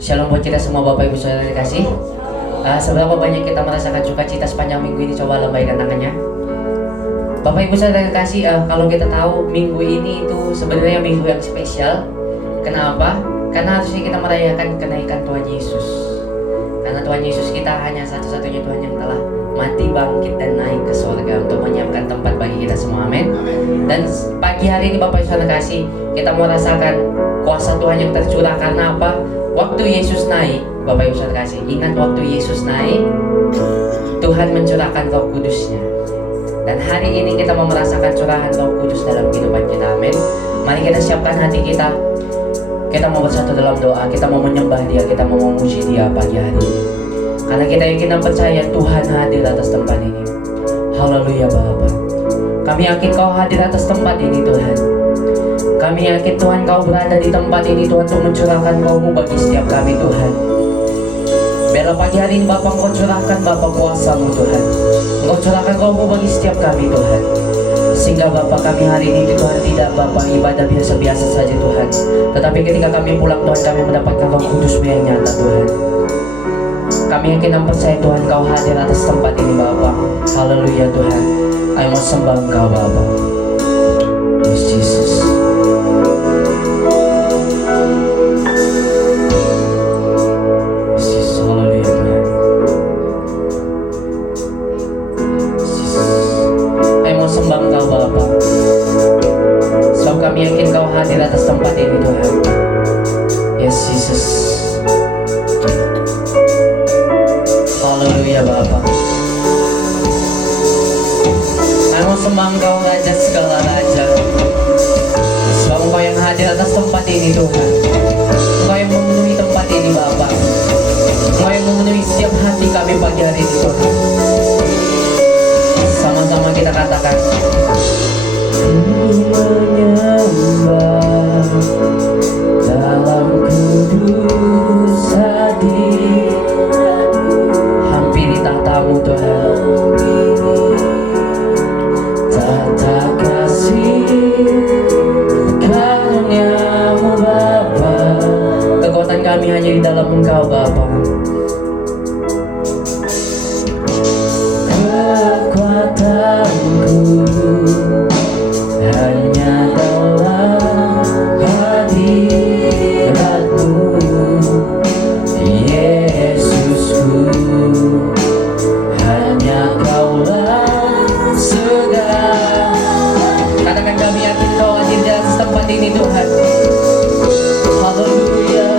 Shalom buat kita semua Bapak Ibu Saudara dikasih. Seberapa banyak kita merasakan sukacita sepanjang minggu ini, coba lambaikan tangannya. Bapak Ibu Saudara dikasih, kalau kita tahu minggu ini itu sebenarnya minggu yang spesial. Kenapa? Karena harusnya kita merayakan kenaikan Tuhan Yesus. Karena Tuhan Yesus kita hanya satu-satunya Tuhan yang telah mati, bangkit, dan naik ke surga untuk menyiapkan tempat bagi kita semua. Amin. Dan pagi hari ini Bapak Ibu Saudara kasih, kita mau rasakan kuasa Tuhan yang tercurah. Karena apa? Waktu Yesus naik, Bapak Ibu Saudara kasih, ingat waktu Yesus naik, Tuhan mencurahkan Roh Kudus-Nya. Dan hari ini kita mau merasakan curahan Roh Kudus dalam kehidupan kita. Amin. Mari kita siapkan hati kita. Kita mau bersatu dalam doa, kita mau menyembah Dia, kita mau memuji Dia pagi hari ini. Karena kita yakin dan percaya Tuhan hadir atas tempat ini. Haleluya Bapa. Kami yakin Kau hadir atas tempat ini Tuhan. Kami yakin Tuhan Kau berada di tempat ini Tuhan untuk mencurahkan Roh-Mu bagi setiap kami Tuhan. Biarlah pagi hari ini Bapa Engkau curahkan Bapa kuasa-Mu Tuhan. Engkau curahkan Roh-Mu bagi setiap kami Tuhan. Sehingga Bapa kami hari ini Tuhan tidak Bapa ibadah biasa-biasa saja Tuhan. Tetapi ketika kami pulang Tuhan, kami mendapatkan Roh Kudus-Mu yang nyata Tuhan. Kami yakin dan percaya Tuhan Kau hadir atas tempat ini Bapa. Haleluya Tuhan. Kami mau sembah Engkau Bapa. Yes Jesus. Kami yakin Kau hadir atas tempat ini Tuhan. Yes Jesus. Haleluya Bapa. Kami mau sembah Engkau Raja segala Raja. Sebab Engkau yang hadir atas tempat ini Tuhan. Engkau yang memenuhi tempat ini Bapa. Engkau yang memenuhi setiap hati kami pagi hari ini Tuhan. Sama-sama kita katakan, menyembah dalam kudus hadirat-Mu. Hampiri tahta-Mu Tuhan. Tata kasih karunia-Mu Bapa. Kekuatan kami hanya di dalam Engkau Bapa. Kekuatanku hanya dalam hadirat-Mu, Yesusku. Hanya Kaulah segala. Katakan, kami yakin Kau hadir di atas tempat ini Tuhan. Haleluya.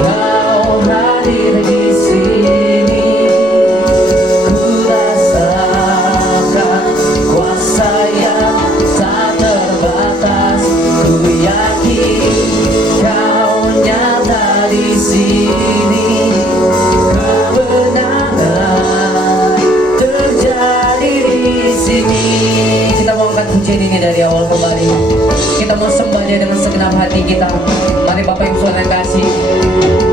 Kau hadir di sini. Ku rasakan kuasa yang tak terbatas. Ku yakin Kau nyata di sini. Kebenaran terjadi di sini. Kita mau angkat pujian ini dari awal kembali. Kita mau sembah Dia dengan segenap hati kita. Mari Bapak Ibu Saudara kasih,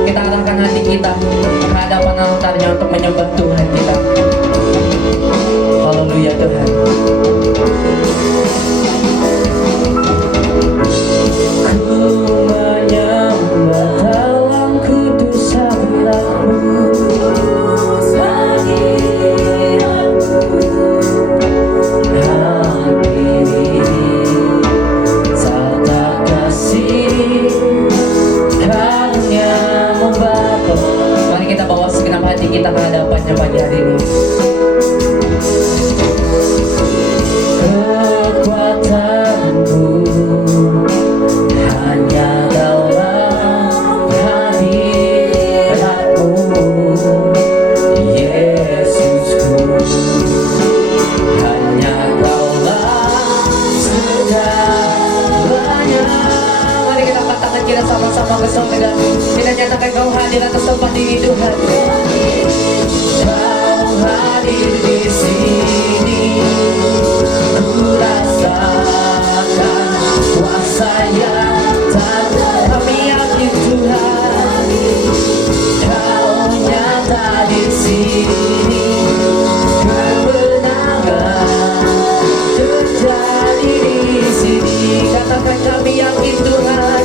kita arahkan hati kita ke hadapan altarnya untuk menyembah Tuhan kita. Haleluya Tuhan. Ku menyembah dalam kudus hadirat-Mu. Hampiri tata kasih karunia-Mu Bapa. Mari kita bawa segenap hati kita ke hadapannya pagi hari ini. Kekuatanku hanya dalam hadirat-Mu, Yesusku. Hanya Kaulah segalanya. Mari kita katakan kita sama-sama ke surga. Kita nyatakan Kau hadir atas tempat ini Tuhan. Kau hadir di sini. Ku rasakan kuasa yang tak. Kami yakin Tuhan Kau nyata di sini. Kebenaran terjadi di sini. Katakan, kami yakin Tuhan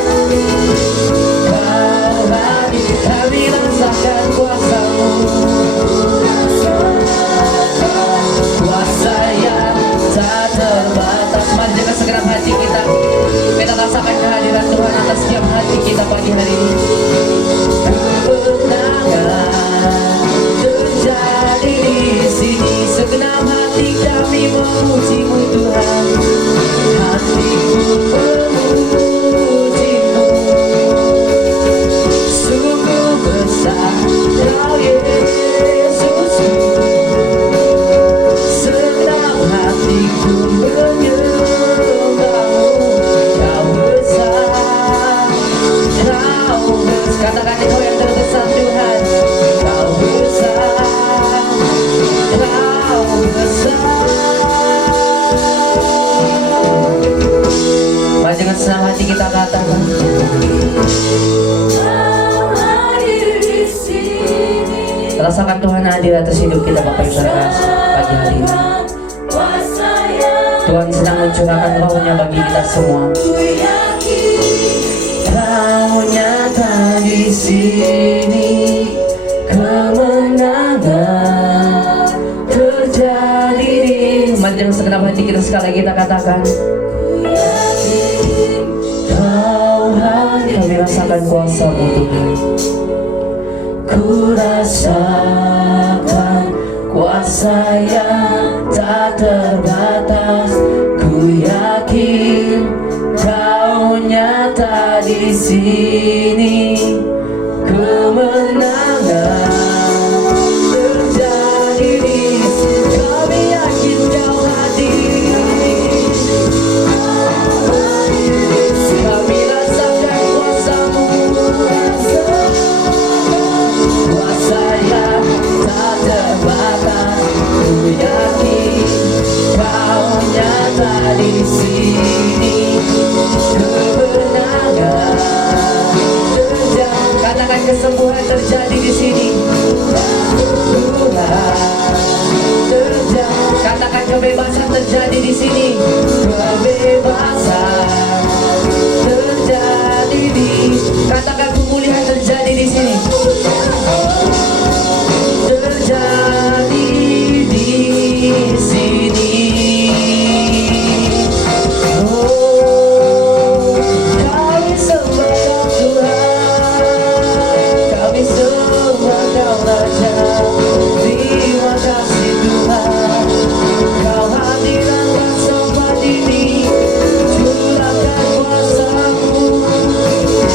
segenap hati kita. Kita rasakan kehadiran Tuhan atas setiap hati kita pagi hari ini. Kemenangan terjadi di sini. Segenap hati kami memuji-Mu Tuhan. Hatiku memuji-Mu. Sungguh besar Kau Yesusku. Segenap hatiku menyembah-Mu. Kau besar, Kau besar. Katakan Kau yang terbesar Tuhan. Kau besar, Kau besar. Mari dengan senang hati kita katakan. Rasakan Tuhan hadir atas hidup kita Bapak Ibu Saudara pagi hari ini. Tuhan sedang mencurahkan rohnya bagi kita semua. Kau nyata di sini, kemenangan terjadi di. Mari dengan segenap hati kita sekali lagi kita katakan. Kami rasakan kuasa-Mu Tuhan. Ku rasakan kuasa yang tak terbatas. Ku yakin Kau nyata di sini. Kemenangan terjadi di sini. Kami yakin Kau hadir. Kami rasakan kuasa-Mu. Kuasa yang tak terbatas. Ku yakin Kau nyata di sini. Kemenangan terjadi. Katakan kesembuhan terjadi di sini. Kesembuhan terjadi. Katakan kebebasan terjadi di sini. Kebebasan terjadi di. Katakan pemulihan terjadi di sini. Terjadi di sini. Oh, kami sembah Kau Tuhan. Kami sembah Kau Raja. Terima kasih Tuhan. Kau hadir dalam tempat ini. Curahkan kuasa-Mu.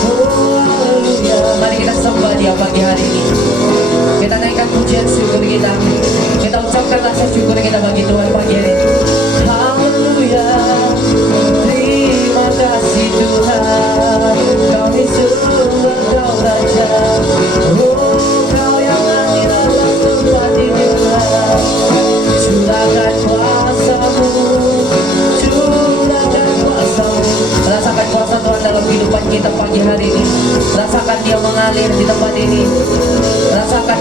Oh, haleluya. Mari kita sembah Dia pagi hari ini. Kita naikkan pujian syukur kita. Kita ucapkan rasa syukur kita bagi Tuhan pagi hari ini. Haleluya. Terima kasih Tuhan. Kami sembah Kau Raja. Oh, Kau yang hadir dalam tempat ini Tuhan. Curahkan kuasa-Mu. Curahkan kuasa-Mu. Rasakan kuasa Tuhan dalam kehidupan kita pagi hari ini. Rasakan Dia mengalir di tempat ini. Rasakan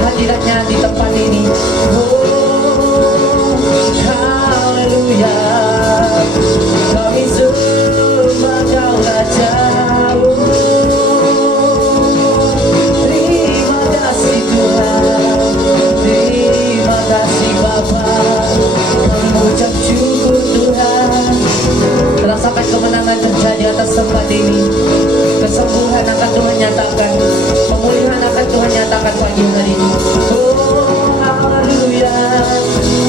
hadiratnya di tempat ini. Oh, haleluya. Kami sembah Kau Raja. Oh, terima kasih Tuhan. Terima kasih Bapa. Kami mengucap syukur Tuhan. Rasakan kemenangan terjadi atas tempat ini. Kesembuhan akan Tuhan nyatakan. Pemulihan akan Tuhan nyatakan pagi hari ini. Oh, haleluya.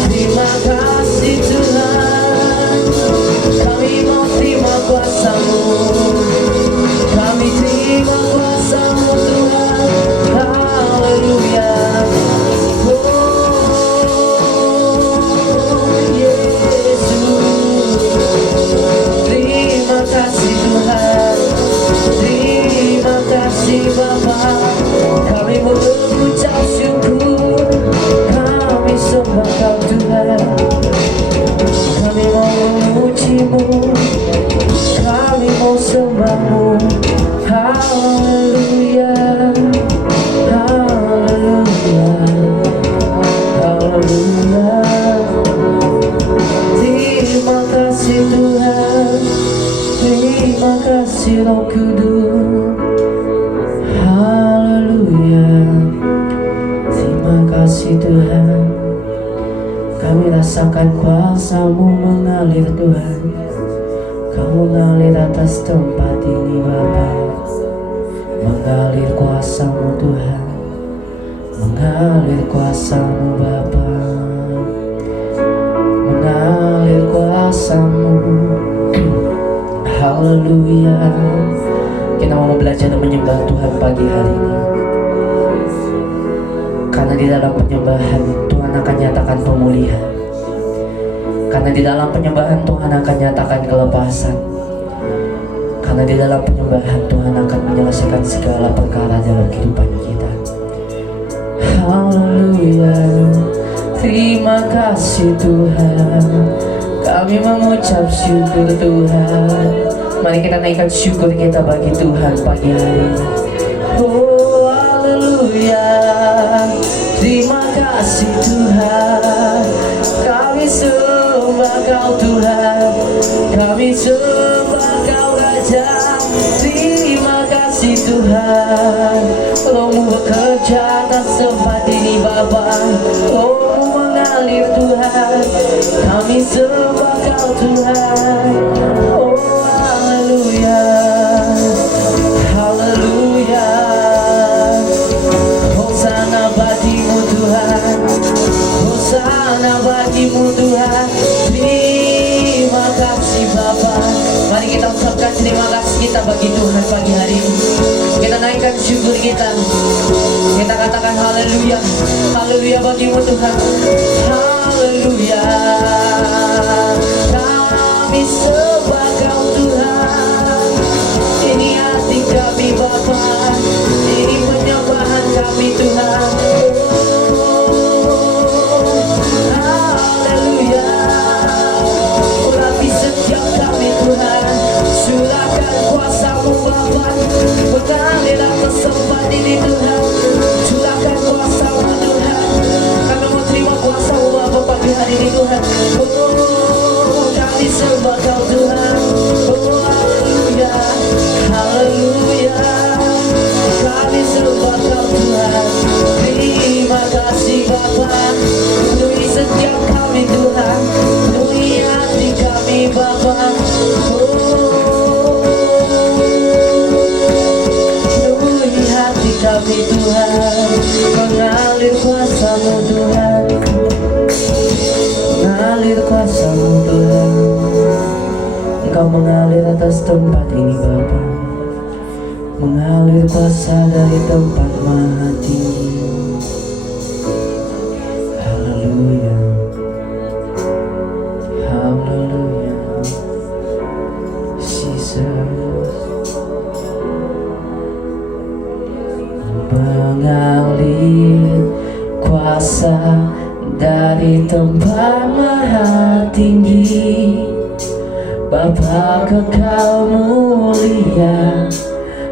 Terima kasih Tuhan. Kami mau terima kuasa-Mu. Kami terima kuasa-Mu Tuhan. Haleluya. Oh, Yesus. Terima kasih Tuhan. Terima kasih Bapa. Kami mengucap syukur. Kami sembah Kau Tuhan. Kami mau memuji-Mu. Kami mau sembah-Mu. Haleluya. Haleluya. Haleluya. Terima kasih Tuhan. Terima kasih Roh Kudus. Haleluya. Terima kasih Tuhan. Kami rasa rasakan kuasa-Mu mengalir Tuhan. Kau mengalir atas tempat ini Bapa. Mengalir kuasa-Mu Tuhan. Mengalir kuasa-Mu Bapa. Mengalir kuasa-Mu. Haleluya. Kita mau belajar dan menyembah Tuhan pagi hari ini. Karena di dalam penyembahan Tuhan akan nyatakan pemulihan. Karena di dalam penyembahan Tuhan akan nyatakan kelepasan. Karena di dalam penyembahan Tuhan akan menyelesaikan segala perkara dalam kehidupan kita. Haleluya. Terima kasih Tuhan. Kami mengucap syukur Tuhan. Mari kita naikkan syukur kita bagi Tuhan pagi hari ini. Oh haleluya. Terima kasih Tuhan. Kami sembah Kau Tuhan. Kami sembah Kau Raja. Terima kasih Tuhan. Roh-Mu bekerja atas tempat ini Bapa. Roh-Mu mengalir Tuhan. Kami sembah Kau Tuhan. Oh haleluya. Haleluya. Hosana bagimu Tuhan. Hosana bagimu Tuhan. Terima kasih Bapa. Mari kita ucapkan terima kasih kita bagi Tuhan pagi hari ini. Kita naikkan syukur kita. Kita katakan haleluya. Haleluya bagimu Tuhan. Haleluya. Kami sembah Kau Tuhan. Ini hati kami Bapa. Ini penyembahan kami Tuhan. Haleluya. Urapi setiap kami Tuhan. Curahkan kuasa-Mu Bapa. Mengalir atas tempat ini Tuhan. Curahkan kuasa-Mu Tuhan. Kami mau terima kuasa-Mu Bapa pagi hari ini Tuhan. Oh kami sembah Kau Tuhan. Oh haleluya. Haleluya. Kami sembah Kau Tuhan. Terima kasih Bapa. Penuhi setiap kami Tuhan. Penuhi hati kami Bapa. Penuhi hati kami Tuhan. Mengalir kuasa-Mu Tuhan. Mengalir kuasa-Mu Tuhan. Engkau mengalir atas tempat ini Bapa. Mengalir kuasa dari tempat maha tinggi. Haleluya. Haleluya. Jesus. Mengalir kuasa dari tempat maha tinggi. Bapa kekal mulia.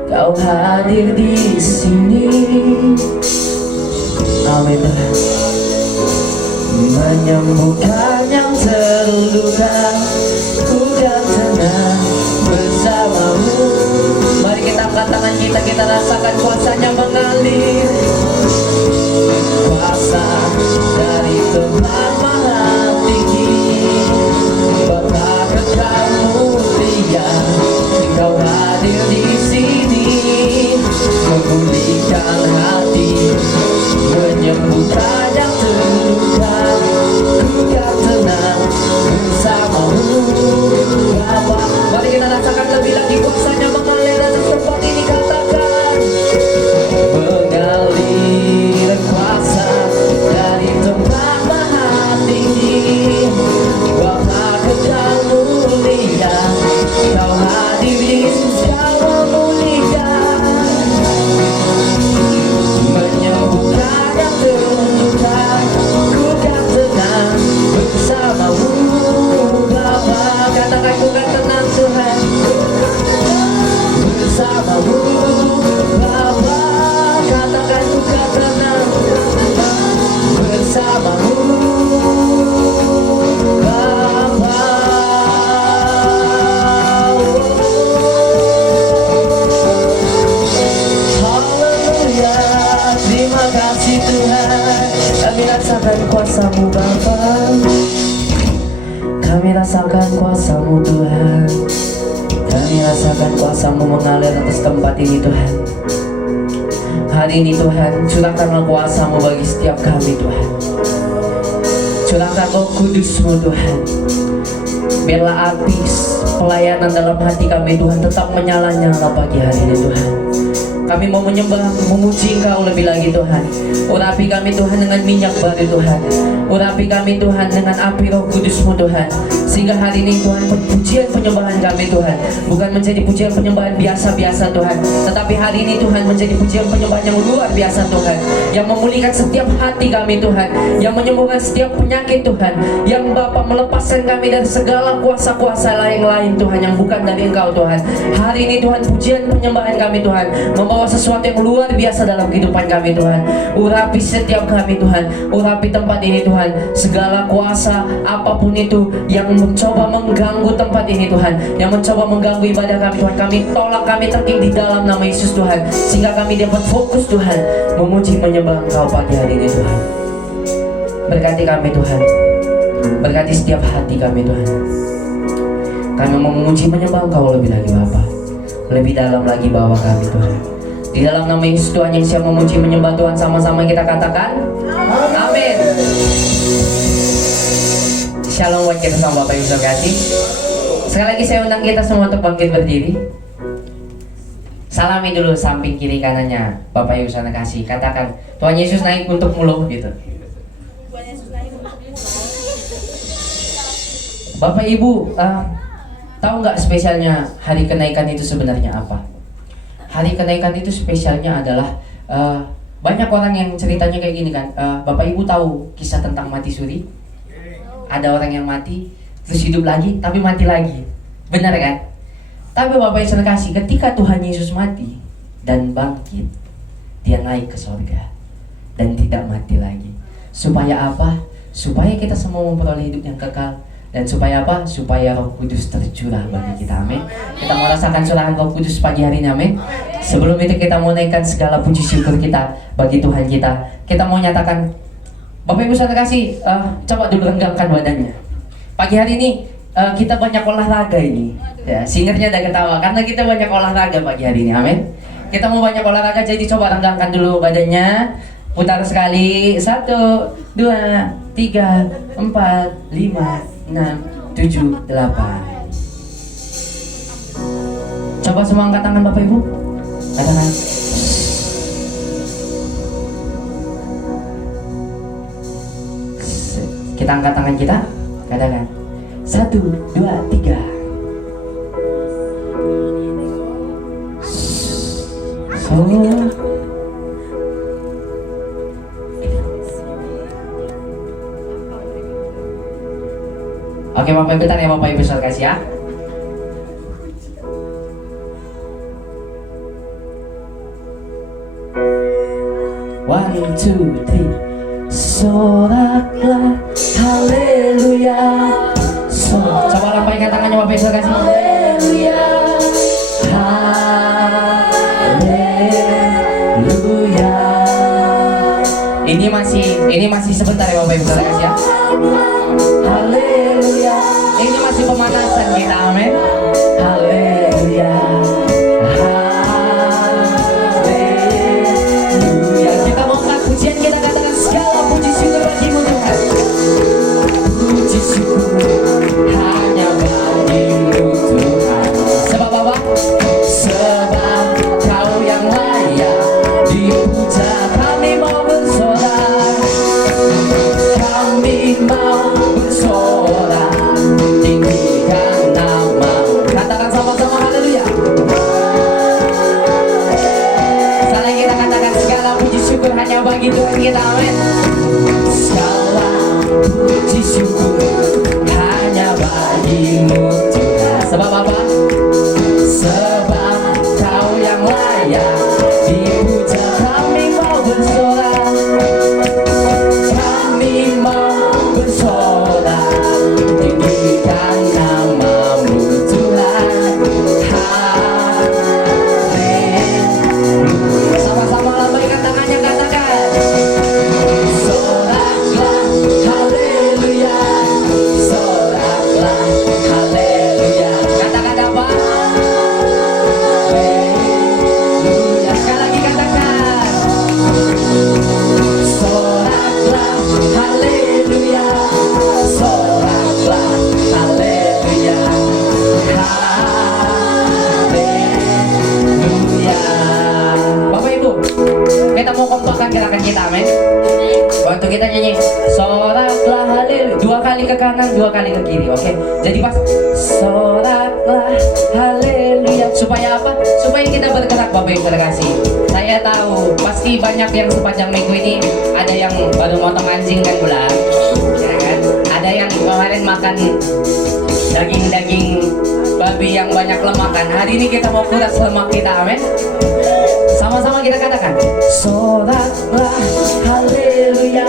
Kau hadir di sini. Amin. Menyembuhkan yang terluka. Ku kan tenang bersama-Mu. Mari kita angkat tangan kita. Kita rasakan kuasa-Nya mengalir. Kuasa dari tempat maha tinggi. Bapa kekal mulia. Kau hadir di sini. Memulihkan hati. Menyembuhkan yang terluka. Ku kan tenang bersama-Mu Bapa. Mari kita rasakan lebih lagi kuasa-Nya mengalir atas tempat ini. Katakan mengalir kuasa dari tempat maha tinggi. Bapa kekal mulia. Kau hadir di segala memulihkan. Menyembuhkan yang terluka. Ku kan tenang bersama-Mu Bapa. Katakan ku kan tenang Tuhan. Bersama-Mu Bapa. Katakan ku kan tenang. Bersama-Mu Bapa. Haleluya. Terima kasih Tuhan. Kami rasakan kuasa-Mu Bapa. rasakan kuasa-Mu Tuhan. Kami rasakan kuasa-Mu mengalir atas tempat ini Tuhan. Hari ini Tuhan, curahkanlah kuasa-Mu bagi setiap kami Tuhan. Curahkan Roh Kudus-Mu Tuhan. Biarlah api pelayanan dalam hati kami Tuhan tetap menyala-nyala pagi hari ini Tuhan. Kami mau menyembah, memuji Engkau lebih lagi Tuhan. Urapi kami Tuhan dengan minyak baru Tuhan. Urapi kami Tuhan dengan api Roh Kudus-Mu Tuhan. Sehingga hari ini Tuhan, pujian penyembahan kami Tuhan bukan menjadi pujian penyembahan biasa-biasa Tuhan, tetapi hari ini Tuhan menjadi pujian penyembahan yang luar biasa Tuhan, yang memulihkan setiap hati kami Tuhan, yang menyembuhkan setiap penyakit Tuhan, yang Bapa melepaskan kami dari segala kuasa-kuasa lain Tuhan yang bukan dari Engkau Tuhan. Hari ini Tuhan, pujian penyembahan kami Tuhan membawa sesuatu yang luar biasa dalam kehidupan kami Tuhan. Urapi setiap kami Tuhan, urapi tempat ini Tuhan. Segala kuasa apapun itu yang mencoba mengganggu tempat ini Tuhan, yang mencoba mengganggu ibadah kami Tuhan, kami tolak, kami terking di dalam nama Yesus Tuhan, sehingga kami dapat fokus Tuhan memuji menyembah Engkau pagi hari ini Tuhan. Berkati kami Tuhan, berkati setiap hati kami Tuhan. Kami mau memuji menyembah Engkau lebih lagi Bapa, lebih dalam lagi bawa kami Tuhan. Di dalam nama Yesus Tuhan yang siap memuji menyembah Tuhan, sama-sama kita katakan amin. Shalom buat kita sama Bapak Ibu kasih. Sekali lagi saya undang kita semua untuk bangkit berdiri. Salami dulu samping kiri kanannya Bapak Ibu sana kasih. Katakan, Tuhan Yesus naik untuk mulu gitu. Bapak Ibu, tahu nggak spesialnya hari kenaikan itu sebenarnya apa? Hari kenaikan itu spesialnya adalah banyak orang yang ceritanya kayak gini kan. Bapak Ibu tahu kisah tentang mati suri? Ada orang yang mati terus hidup lagi tapi mati lagi, benar kan? Tapi Bapak Yesus kasih, ketika Tuhan Yesus mati dan bangkit, Dia naik ke surga dan tidak mati lagi. Supaya apa? Supaya kita semua memperoleh hidup yang kekal. Dan supaya apa? Supaya Roh Kudus tercurah bagi kita, amin. Kita mau rasakan curahan Roh Kudus pagi hari ini, amin. Sebelum itu kita mau naikkan segala puji syukur kita bagi Tuhan kita. Kita mau nyatakan, Bapak Ibu saya kasih, coba dulu renggangkan badannya. Pagi hari ini kita banyak olahraga ini. Ya, singernya udah ketawa karena kita banyak olahraga pagi hari ini, amin. Kita mau banyak olahraga, jadi coba renggangkan dulu badannya. Putar sekali, 1, 2, 3, 4, 5, 6, 7, 8. Coba semua angkat tangan Bapak Ibu. Katakan. Kita angkat tangan kita. Katakan. 1, 2, 3. Oke Bapak Ibu, bentar ya Bapak Ibu saya kasih ya. One, two, three. Soraklah haleluya. Coba lambaikan tangannya Bapak Ibu saya kasih. Haleluya. Haleluya. Ini masih sebentar ya Bapak Ibu saya kasih ya. Haleluya. Ini masih pemanasan kita, amin. Haleluya. Haleluya. Kita mau angkat pujian, kita katakan segala puji syukur bagi-Mu Tuhan. Puji syukur hanya bagi-Mu Tuhan. Sebab apa? Sebab Kau yang layak dipuja. Kami mau bersorak, kami mau bersorak. kita, amin. Waktu kita nyanyi soraklah haleluya, 2 kali ke kanan, 2 kali ke kiri, oke? Jadi pas soraklah haleluya, supaya apa? Supaya kita bergerak, Bapak Ibu terkasih. Saya tahu pasti banyak yang sepanjang minggu ini ada yang baru motong anjing dan bulan, ya kan? Ada yang kemarin makan daging babi yang banyak lemak kan. Hari ini kita mau kuras lemak kita, amin. Sama-sama kita katakan soraklah haleluya,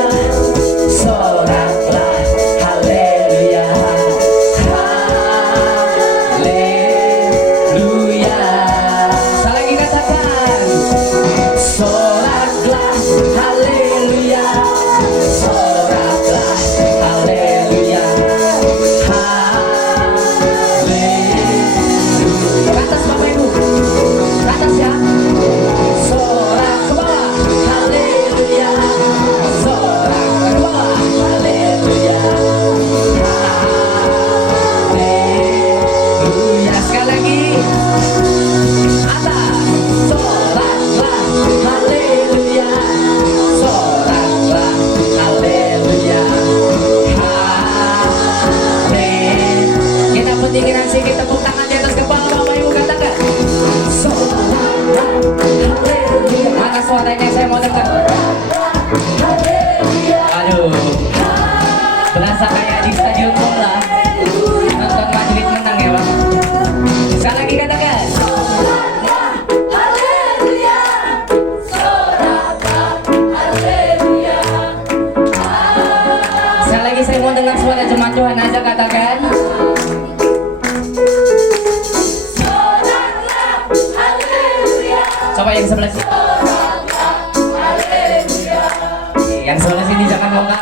soraklah haleluya, haleluya. Sekali lagi katakan soraklah haleluya, soraklah haleluya, haleluya. Ke atas Bapak Ibu, ke atas ya. Sorak ke bawah, haleluya. Sorak ke bawah, haleluya. Haleluya. Sekali lagi. Atas. Soraklah, haleluya. Soraklah, haleluya. Haleluya. Kita pentingin sedikit tepuk tangan di atas kepala Bapak Ibu, katakan. Soraklah, haleluya. Mana suaranya saya mau dengar? Aduh, berasa kayak di stadion bola nonton Madrid menang ya Bang. Sekali lagi katakan. Sekali lagi saya mau dengar suara jemaat Tuhan aja, katakan. Coba yang sebelah sini. Yang sebelah sini jangan bongkar.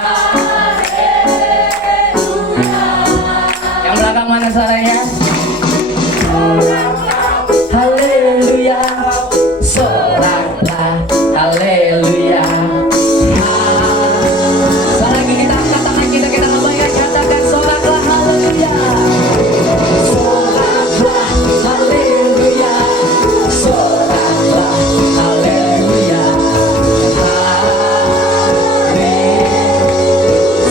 Yang belakang mana suaranya? Haleluya. Soraklah haleluya. Sekali lagi kita angkat tangan kita membayar, katakan soraklah haleluya. Soraklah haleluya. Soraklah haleluya.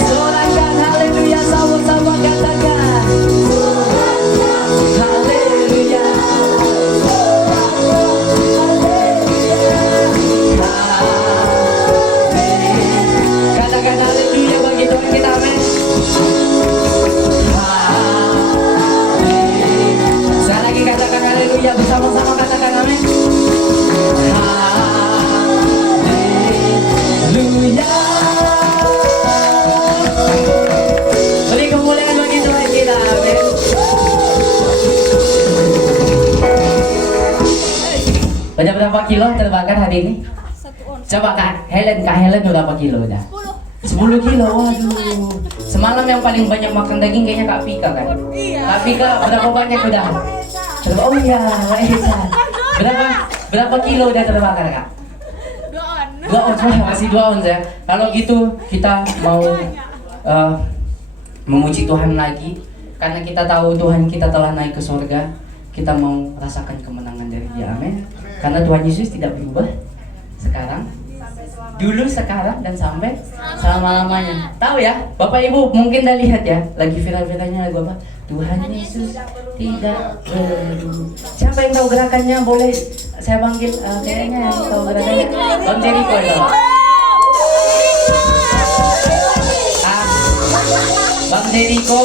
Sorakkan haleluya, sama-sama katakan. Haleluya. Katakan haleluya bagi Tuhan kita, amin. Sekali lagi katakan haleluya, bersama-sama katakan amin. Haleluya. Beri kemuliaan bagi Tuhan kita, amin. Udah berapa kilo terbakar hari ini? Coba Kak Helen berapa kilo udah? 10 kilo, waduh. Semalam yang paling banyak makan daging kayaknya Kak Pika kan? Kak Pika berapa banyak udah? Oh iya, Mbak Esa. Berapa kilo udah terbakar Kak? 2 ons, masih 2 ons ya. Kalau gitu kita mau memuji Tuhan lagi, karena kita tahu Tuhan kita telah naik ke surga. Kita mau rasakan kemenangan dari Dia, amin. Karena Tuhan Yesus tidak berubah sekarang, dulu, sekarang, dan sampai selama-lamanya. Tahu ya, Bapak Ibu mungkin udah lihat ya, lagi viral-viralnya lagu apa? Tuhan Yesus tidak berubah. Siapa yang tahu gerakannya boleh saya panggil kayaknya yang tahu gerakannya. Bang Jericho itu. Bang Jericho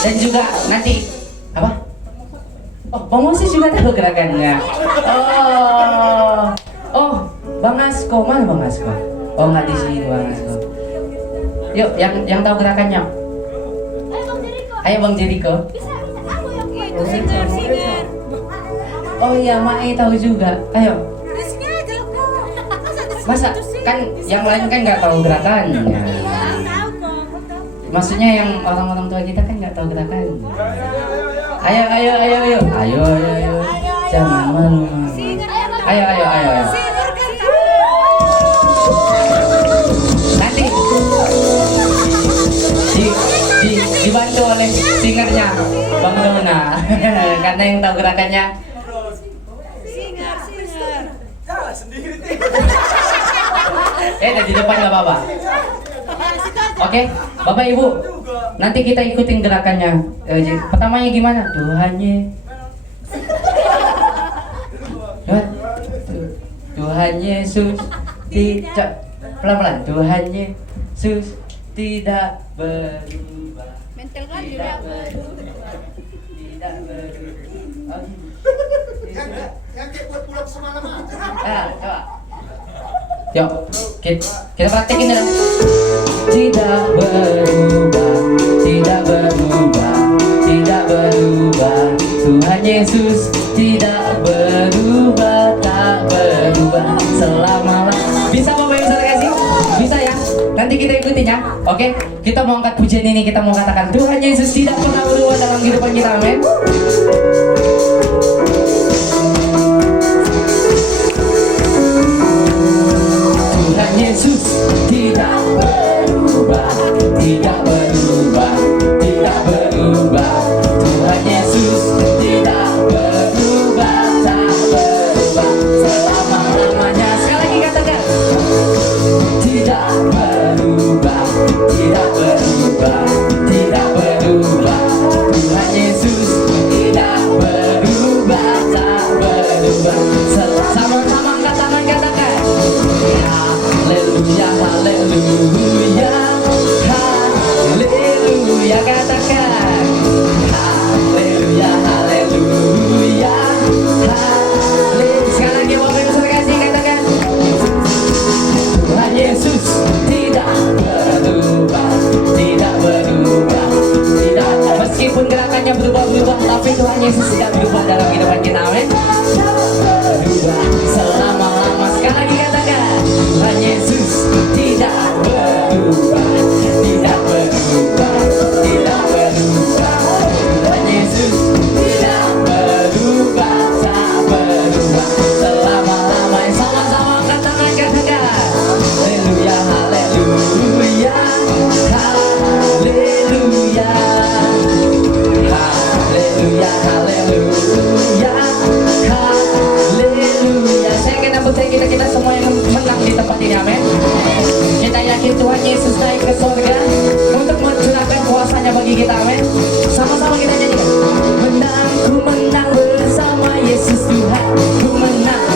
dan juga nanti apa? Oh, Bang Moses juga tahu gerakannya. Oh, Bang Asko, mana Bang Asko? Oh, nggak di sini Bang Asko. Yuk, yang tahu gerakannya. Ayo Bang Jericho. Oh iya, Mae tahu juga. Ayo. Masa kan yang lain kan nggak tahu gerakannya. Maksudnya yang orang-orang tua kita kan nggak tahu gerakannya. Ayo. Jangan malu. Ayo. Nanti dibantu oleh singernya Bang Dona. Karena yang tahu gerakannya. Di depan nggak apa-apa. Oke, Bapak Ibu, nanti kita ikutin gerakannya. Pertamanya gimana? Tuhan Yesus tidak, pelan-pelan. Tuhan Yesus tidak berubah. Mental kan Tidak juga. berubah. Tidak berubah. Yang kayak buat pulang semalam aja. Coba. Yuk, kita praktekin ya. Tidak berubah, tidak berubah, tidak berubah. Tuhan Yesus tidak berubah, tak berubah selama-lamanya. Bisa Bapak Ibu saudara kasih? Bisa ya? Nanti kita ikutin ya. Oke, kita mau angkat pujian ini, kita mau katakan Tuhan Yesus tidak pernah berubah dalam kehidupan kita. Amin. Tuhan Yesus tidak berubah, tidak berubah, tidak berubah. Tuhan Yesus tidak berubah, tak berubah selama-lamanya. Sekali lagi katakan, tidak berubah, tidak berubah, tidak berubah. Tuhan Yesus tidak berubah, tak berubah. Sama-sama angkat tangan katakan. Haleluya, haleluya, haleluya, katakan. Haleluya, haleluya, haleluya. Sekali lagi Bapak Ibu saudara kasih katakan. Tuhan Yesus tidak berubah, tidak berubah, tidak. Meskipun gerakannya berubah-ubah, tapi Tuhan Yesus tidak berubah dalam kehidupan kita. Amin. Berubah selama-lama. Sekali lagi katakan. Tuhan Yesus tidak berubah, tidak berubah, tidak berubah. Tuhan Yesus tidak berubah, tak berubah selama-lamanya. Sama-sama angkat tangan katakan. Haleluya, haleluya, haleluya, haleluya, haleluya, haleluya. Saya akan percaya kita semua yang menang di tempat ini, amin. Kita yakin Tuhan Yesus naik ke surga untuk mencurahkan kuasanya bagi kita, amin. Sama-sama kita nyanyikan. Menang, ku menang bersama Yesus Tuhan. Ku menang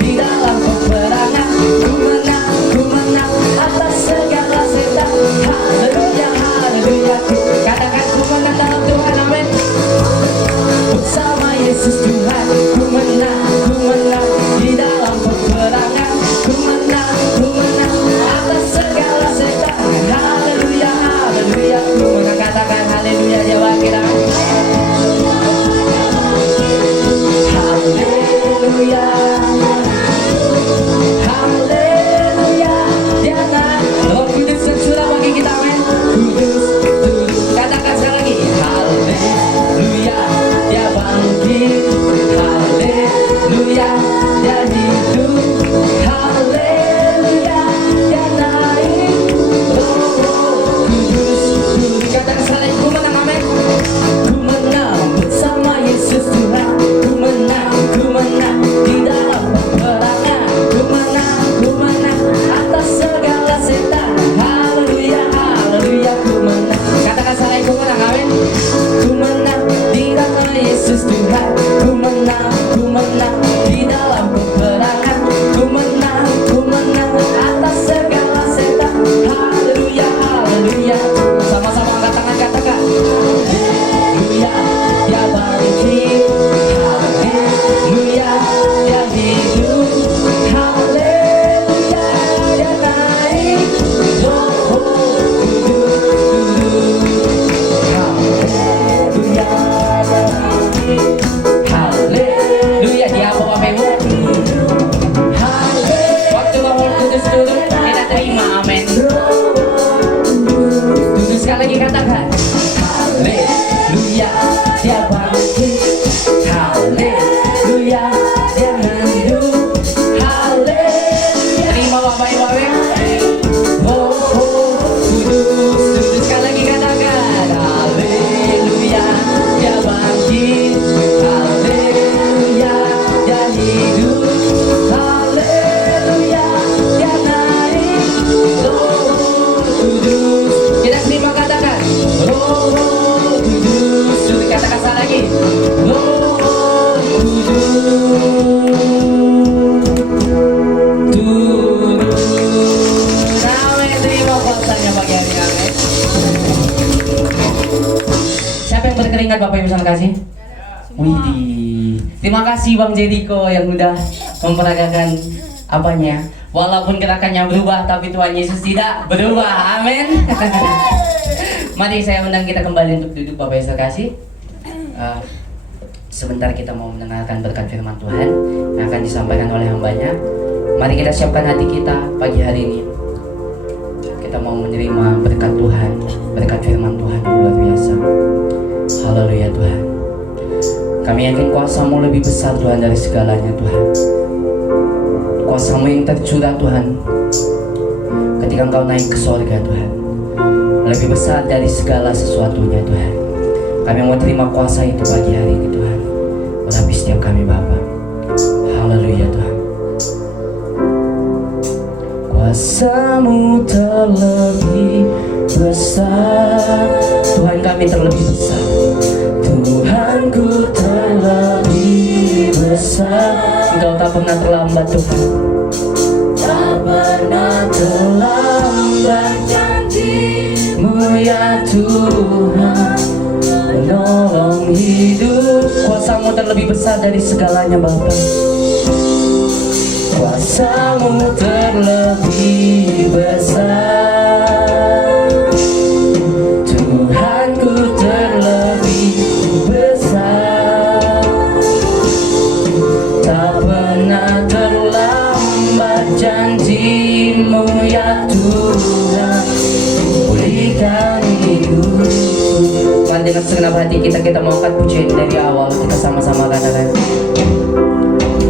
di dalam peperangan. Ku menang atas segala setan. Haleluya, haleluya. Katakan ku menang dalam Tuhan, amin. lagi. Lord, turun. Amin. Terima kuasanya pagi hari ini. Amin. Siapa yang berkeringat Bapak Ibu saudara kasih? Widih. Terima kasih Bang Jericho yang udah memperagakan apanya. Walaupun gerakannya berubah, tapi Tuhan Yesus tidak berubah. Amin. Mari saya undang kita kembali untuk duduk Bapak Yesus kasih. Sebentar kita mau mendengarkan berkat firman Tuhan yang akan disampaikan oleh hambanya. Mari kita siapkan hati kita pagi hari ini. Kita mau menerima berkat Tuhan, berkat firman Tuhan yang luar biasa. Haleluya Tuhan. Kami yakin kuasa-Mu lebih besar Tuhan dari segalanya Tuhan. Kuasa-Mu yang tercurah Tuhan ketika Engkau naik ke sorga Tuhan, lebih besar dari segala sesuatunya Tuhan. Kami mau terima kuasa itu pagi hari ini Tuhan. Urapi setiap kami Bapa. Haleluya Tuhan. Kuasa-Mu terlebih besar, Tuhan kami terlebih besar. Tuhanku terlebih besar. Engkau tak pernah terlambat Tuhan. Tak pernah terlambat janji-Mu ya Tuhan. Menolong hidup. Kuasa-Mu terlebih besar dari segalanya Bapa. Kuasa-Mu terlebih besar. Tuhanku terlebih besar. Tak pernah terlambat janji-Mu ya Tuhan. Pulihkan hidup. Mari dengan segenap hati kita mau angkat pujian dari awal. Kita sama-sama katakan.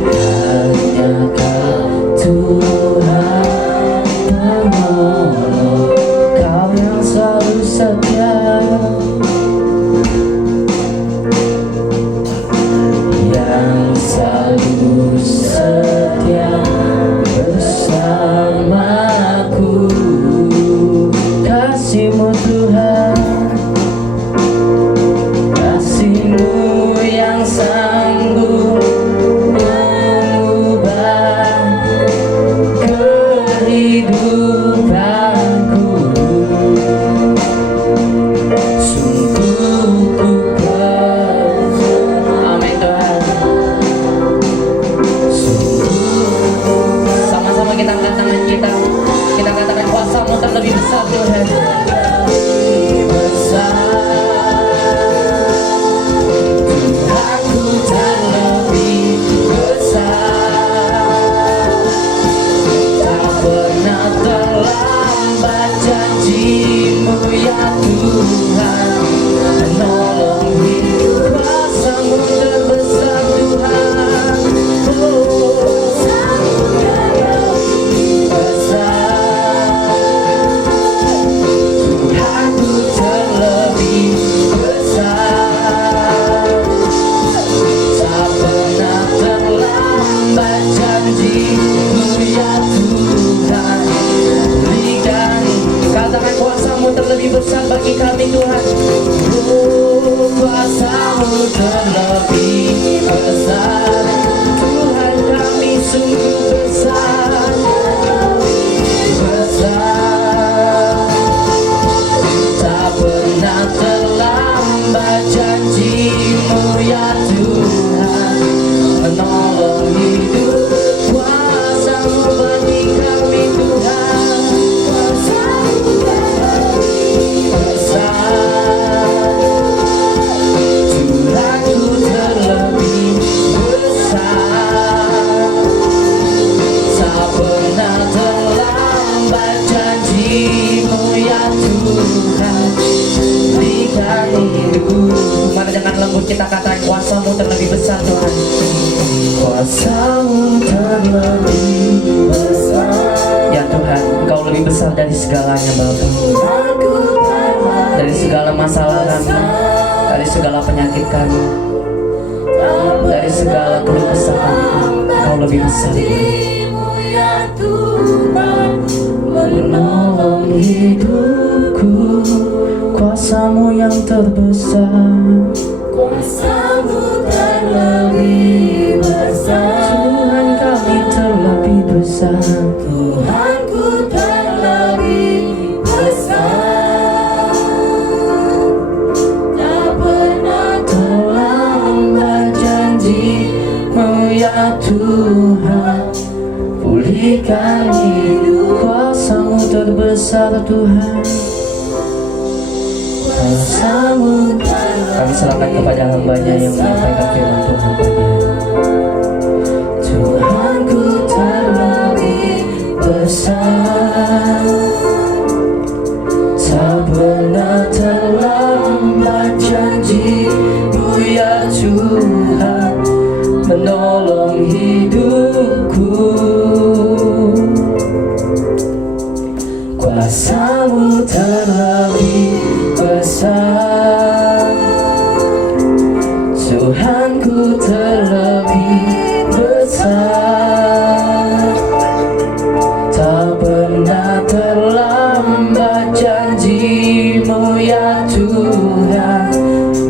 Hanya Kau Tuhan penolong, Kau yang selalu setia, yang selalu setia bersamaku. Kasih-Mu Tuhan, kasih-Mu yang sanggup mengubah kehidupanku. Sungguh ku percaya. Amin Tuhan. Sama-sama kita angkat tangan kita. Kita katakan kuasa-Mu terlebih besar Tuhan. Terlebih besar bagi kami Tuhan. Kuasa-Mu terlebih besar. Tuhan kami sungguh besar. Besar. Tak pernah terlambat janji-Mu ya Tuhan. Menolong hidup. Kuasa-Mu bagi kami Tuhan. Mari dengan lembut kita katakan kuasa-Mu terlebih besar Tuhan. Kuasa-Mu terlebih besar. Ya Tuhan, Engkau lebih besar dari segalanya Bapa. Dari segala masalah kami, dari segala penyakit kami, dari segala keluh kesah kami, Engkau lebih besar Tuhan. Menolong hidupku. Kuasa-Mu yang terbesar. Kuasa ya Tuhan, pulihkan hidup. Kuasa-Mu terbesar Tuhan, kuasa-Mu. Kami serahkan kepada hamba-Nya yang menyampaikan firman Tuhan pada Tuhanku terlebih besar, tak pernah terlambat janji-Mu ya Tuhan, menolong hidupku. Kuasa-Mu terlebih besar, Tuhanku terlebih besar, tak pernah terlambat janji-Mu ya Tuhan,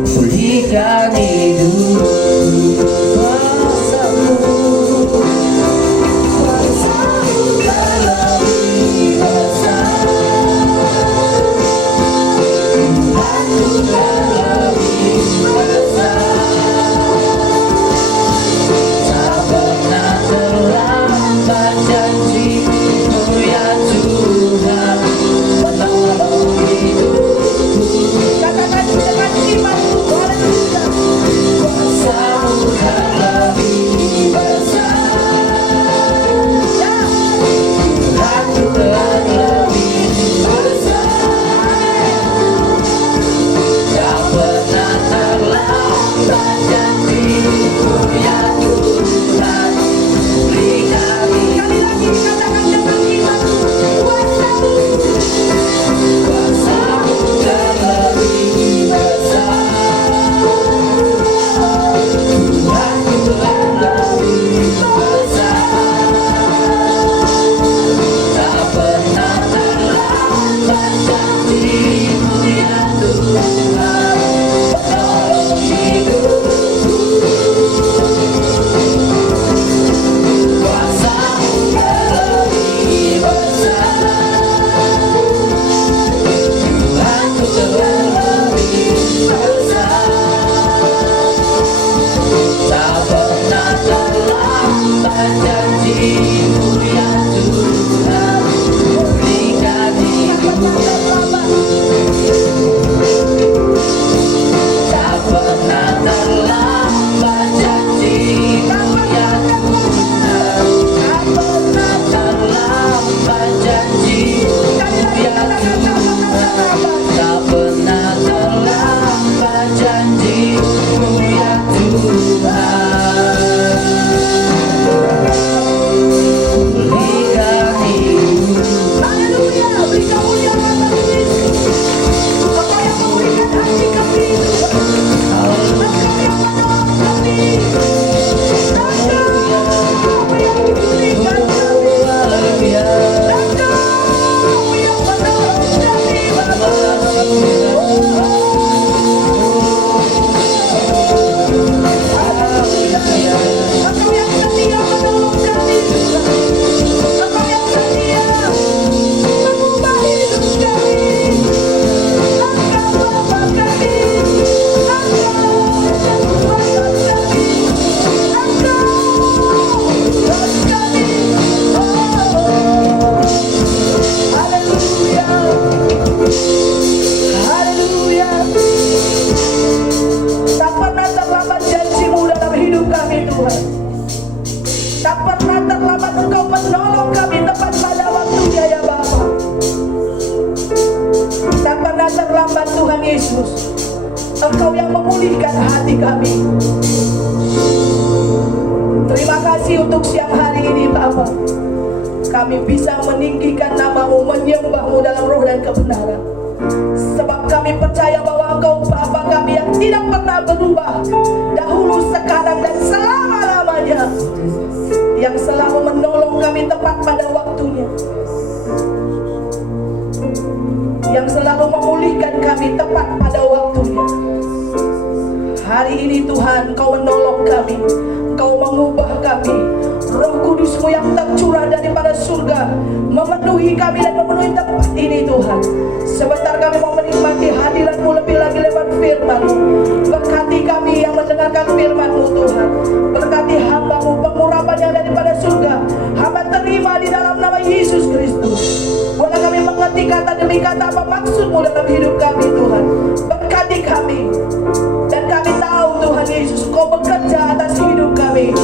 pulihkan hidup. Kuasa-Mu, kuasa-Mu terlebih besar, Tuhanku terlebih besar, tak pernah terlambat janji-Mu ya Tuhan, menolong hidupku. Katakan dengan imanmu, haleluya. Kuasa-Mu terlebih besar, Tuhanku terlebih besar, tak pernah terlambat janji-Mu ya Tuhan, pulihkan Sekali lagi katakan dengan imanmu, kuasa-Mu. kuasa-Mu terlebih besar, Tuhanku terlebih besar, tak pernah terlambat janji-Mu ya Tuhan, menolong hidupku. Kuasa-Mu terlebih besar, Tuhanku terlebih besar, tak pernah terlambat janji-Mu ya Tuhan, pulihkan hidupku. Tak pernah terlambat janji-Mu ya Tuhan, tak pernah terlambat janji-Mu ya Tuhan, tak pernah terlambat janji-Mu ya Tuhan, pulihkan hidup. Haleluya, beri kemuliaan bagi Yesus. Engkau yang memulihkan hati kami, Engkau yang menolong kami, Engkau yang memulihkan kami, Haleluya. Engkau yang menolong kami, Bapa. Engkau yang setia menolong kami, Engkau yang setia mengubah hidup kami. Engkau Bapa kami, Engkau kekuatan kami, Engkau Tuhan kami. Oh, haleluya, haleluya. Tak pernah terlambat janji-Mu dalam hidup kami, Tuhan. Tak pernah terlambat Engkau menolong kami tepat pada waktunya, ya Bapa. Tak pernah terlambat, Tuhan Yesus. Engkau yang memulihkan hati kami. Terima kasih untuk siang hari ini, Bapa. Kami bisa meninggikan nama-Mu, menyembah-Mu dalam roh dan kebenaran. Sebab kami percaya bahwa Engkau Bapa kami yang tidak pernah berubah, dahulu, sekarang, dan selama-lamanya, yang selalu menolong kami tepat pada waktunya, yang selalu memulihkan kami tepat pada waktunya. Hari ini Tuhan, Engkau menolong kami, Engkau mengubah kami. Roh Kudus-Mu yang tercurah daripada surga memenuhi kami dan memenuhi tempat ini, Tuhan. Sebentar kami mau menikmati hadirat-Mu lebih lagi lewat firman-Mu. Berkati kami yang mendengarkan firman-Mu, Tuhan. Berkati hamba-Mu, pengurapan kata demi kata apa maksud-Mu dalam hidup kami Tuhan. Berkati kami. Dan kami tahu Tuhan Yesus, Engkau bekerja atas hidup kami.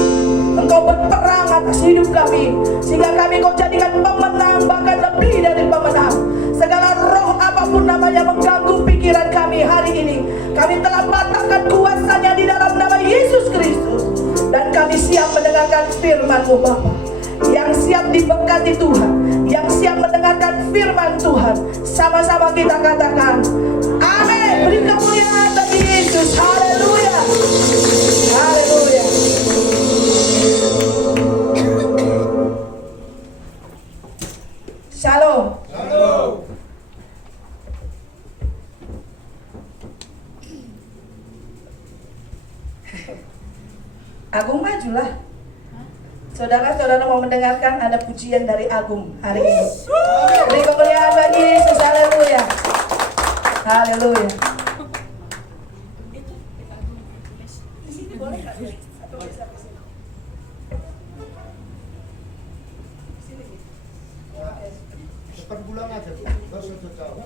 Engkau berperang atas hidup kami. Sehingga kami Engkau jadikan pemenang, bahkan lebih dari pemenang. Segala roh apapun namanya mengganggu pikiran kami hari ini, kami telah patahkan kuasanya di dalam nama Yesus Kristus. Dan kami siap mendengarkan firman-Mu Bapa. Yang siap diberkati Tuhan, yang siap mendengarkan firman Tuhan. Sama-sama kita katakan amin. Beri kemuliaan bagi Yesus. Haleluya. Haleluya. Shalom. Agung majulah. Saudara-saudara mau mendengarkan ada pujian dari Agung hari ini. Beri kemuliaan bagi Yesus. Haleluya. Haleluya. Depan pulang aja, Bu. Nggak usah jauh.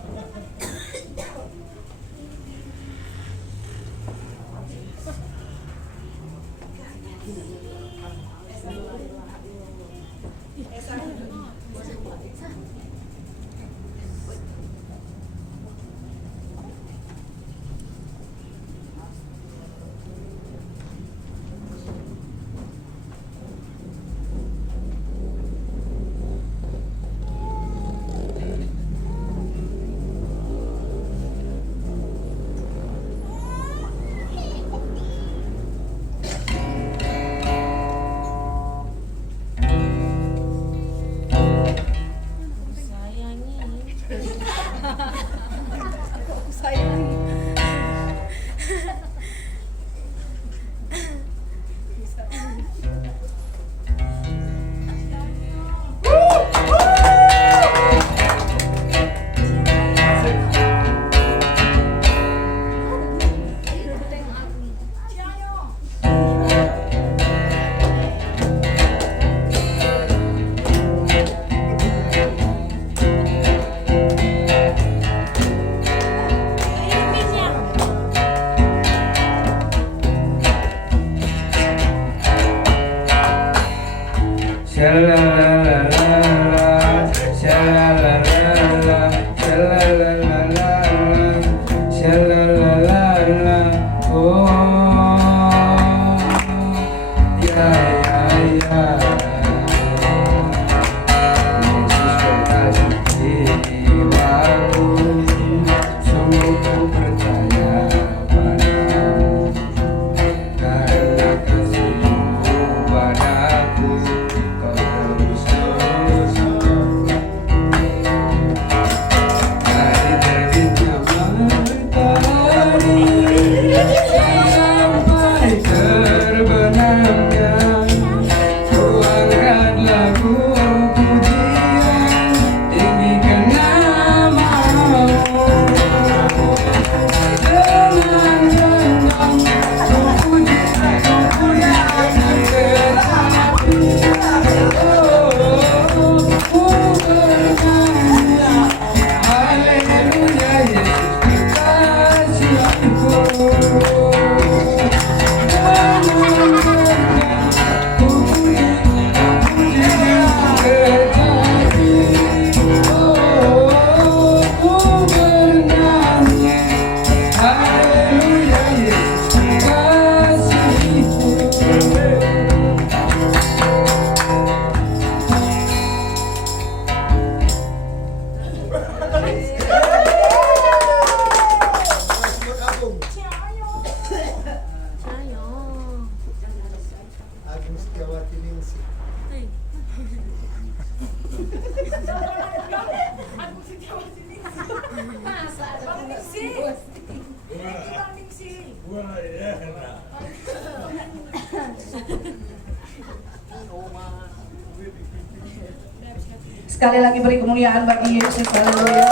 Sekali lagi beri kemuliaan bagi Yesus. Haleluya.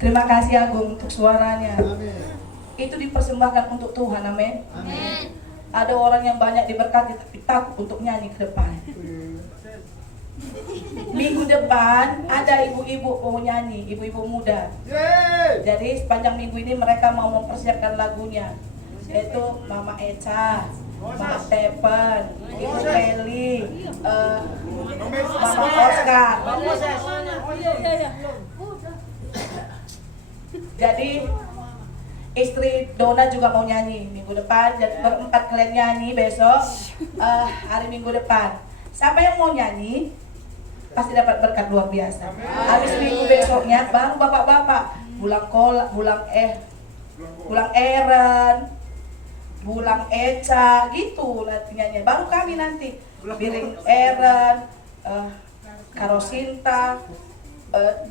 Terima kasih Agung untuk suaranya. Itu dipersembahkan untuk Tuhan. Amin. Ada orang yang banyak diberkati tapi takut untuk nyanyi ke depan. Minggu depan ada ibu-ibu mau nyanyi, ibu-ibu muda. Yeay. Jadi sepanjang minggu ini mereka mau mempersiapkan lagunya, yaitu Mama Eca, Mama Tepen, Ibu Meli, Mama Oscar. Jadi istri Dona juga mau nyanyi minggu depan. Jadi berempat kalian nyanyi besok, hari Minggu depan. Siapa yang mau nyanyi pasti dapat berkat luar biasa. Habis minggu besoknya baru bapak-bapak bulang Eren, bulang Eca gitu nantinya. Baru kami nanti Biring Eren, Karosinta,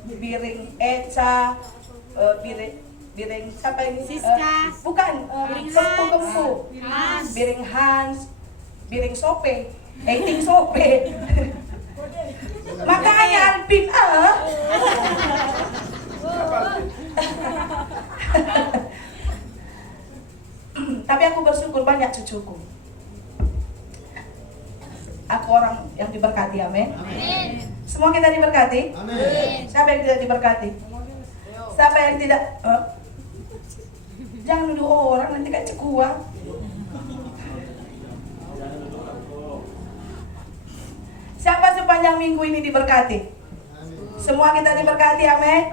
Biring Eca, Biring siapa ini? Siska. Bukan, Kempu, Biring Hans, Biring Sope, Eting Sope. Makanya Alpin Tapi aku bersyukur banyak cucuku. Aku orang yang diberkati, amin. Semua kita diberkati. Amin. Siapa yang tidak diberkati? Siapa yang tidak? Jangan nuduh orang nanti kayak cekuah. Siapa sepanjang minggu ini diberkati? Semua kita diberkati, amin.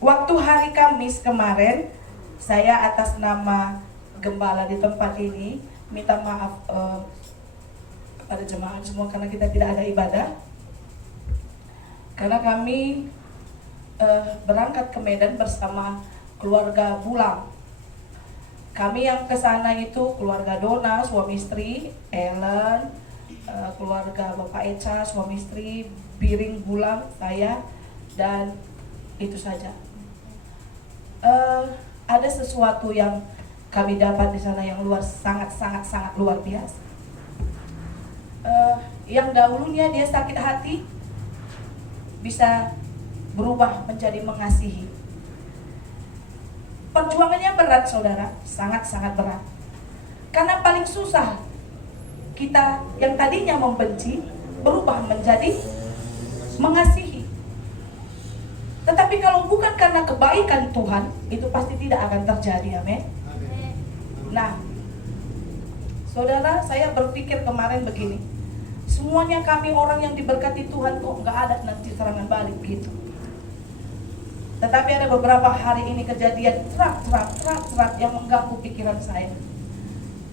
Waktu hari Kamis kemarin, saya atas nama gembala di tempat ini minta maaf pada jemaat semua karena kita tidak ada ibadah. Karena kami berangkat ke Medan bersama keluarga Bulang. Kami yang ke sana itu keluarga Dona, suami istri, Ellen, keluarga Bapak Eca, suami istri, Biring Bulang, saya, dan itu saja. Ada sesuatu yang kami dapat di sana yang sangat luar biasa. Yang dahulunya dia sakit hati bisa berubah menjadi mengasihi. Perjuangannya berat, saudara, sangat berat. Karena paling susah kita yang tadinya membenci berubah menjadi mengasihi. Tetapi kalau bukan karena kebaikan Tuhan, itu pasti tidak akan terjadi, amin. Nah, saudara, saya berpikir kemarin begini, semuanya kami orang yang diberkati Tuhan kok nggak ada nanti serangan balik gitu. Tetapi ada beberapa hari ini kejadian terak yang mengganggu pikiran saya.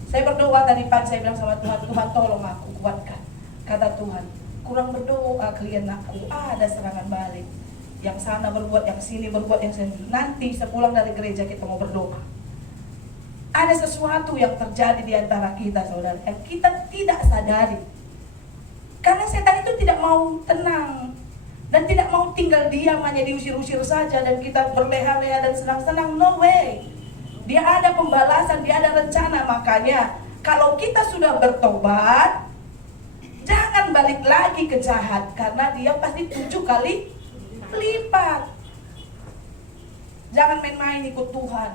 Saya berdoa tadi pagi, saya bilang sama Tuhan, Tuhan tolong aku kuatkan. Kata Tuhan, kurang berdoa kalian aku, ada serangan balik. Yang sana berbuat, yang sini berbuat, yang sini. Nanti sepulang dari gereja kita mau berdoa. Ada sesuatu yang terjadi di antara kita, saudara, yang kita tidak sadari. Karena setan itu tidak mau tenang dan tidak mau tinggal diam hanya diusir-usir saja dan kita berleha-leha dan senang-senang. No way. Dia ada pembalasan, dia ada rencana. Makanya kalau kita sudah bertobat, jangan balik lagi ke jahat, karena dia pasti 7 kali lipat. Jangan main-main ikut Tuhan.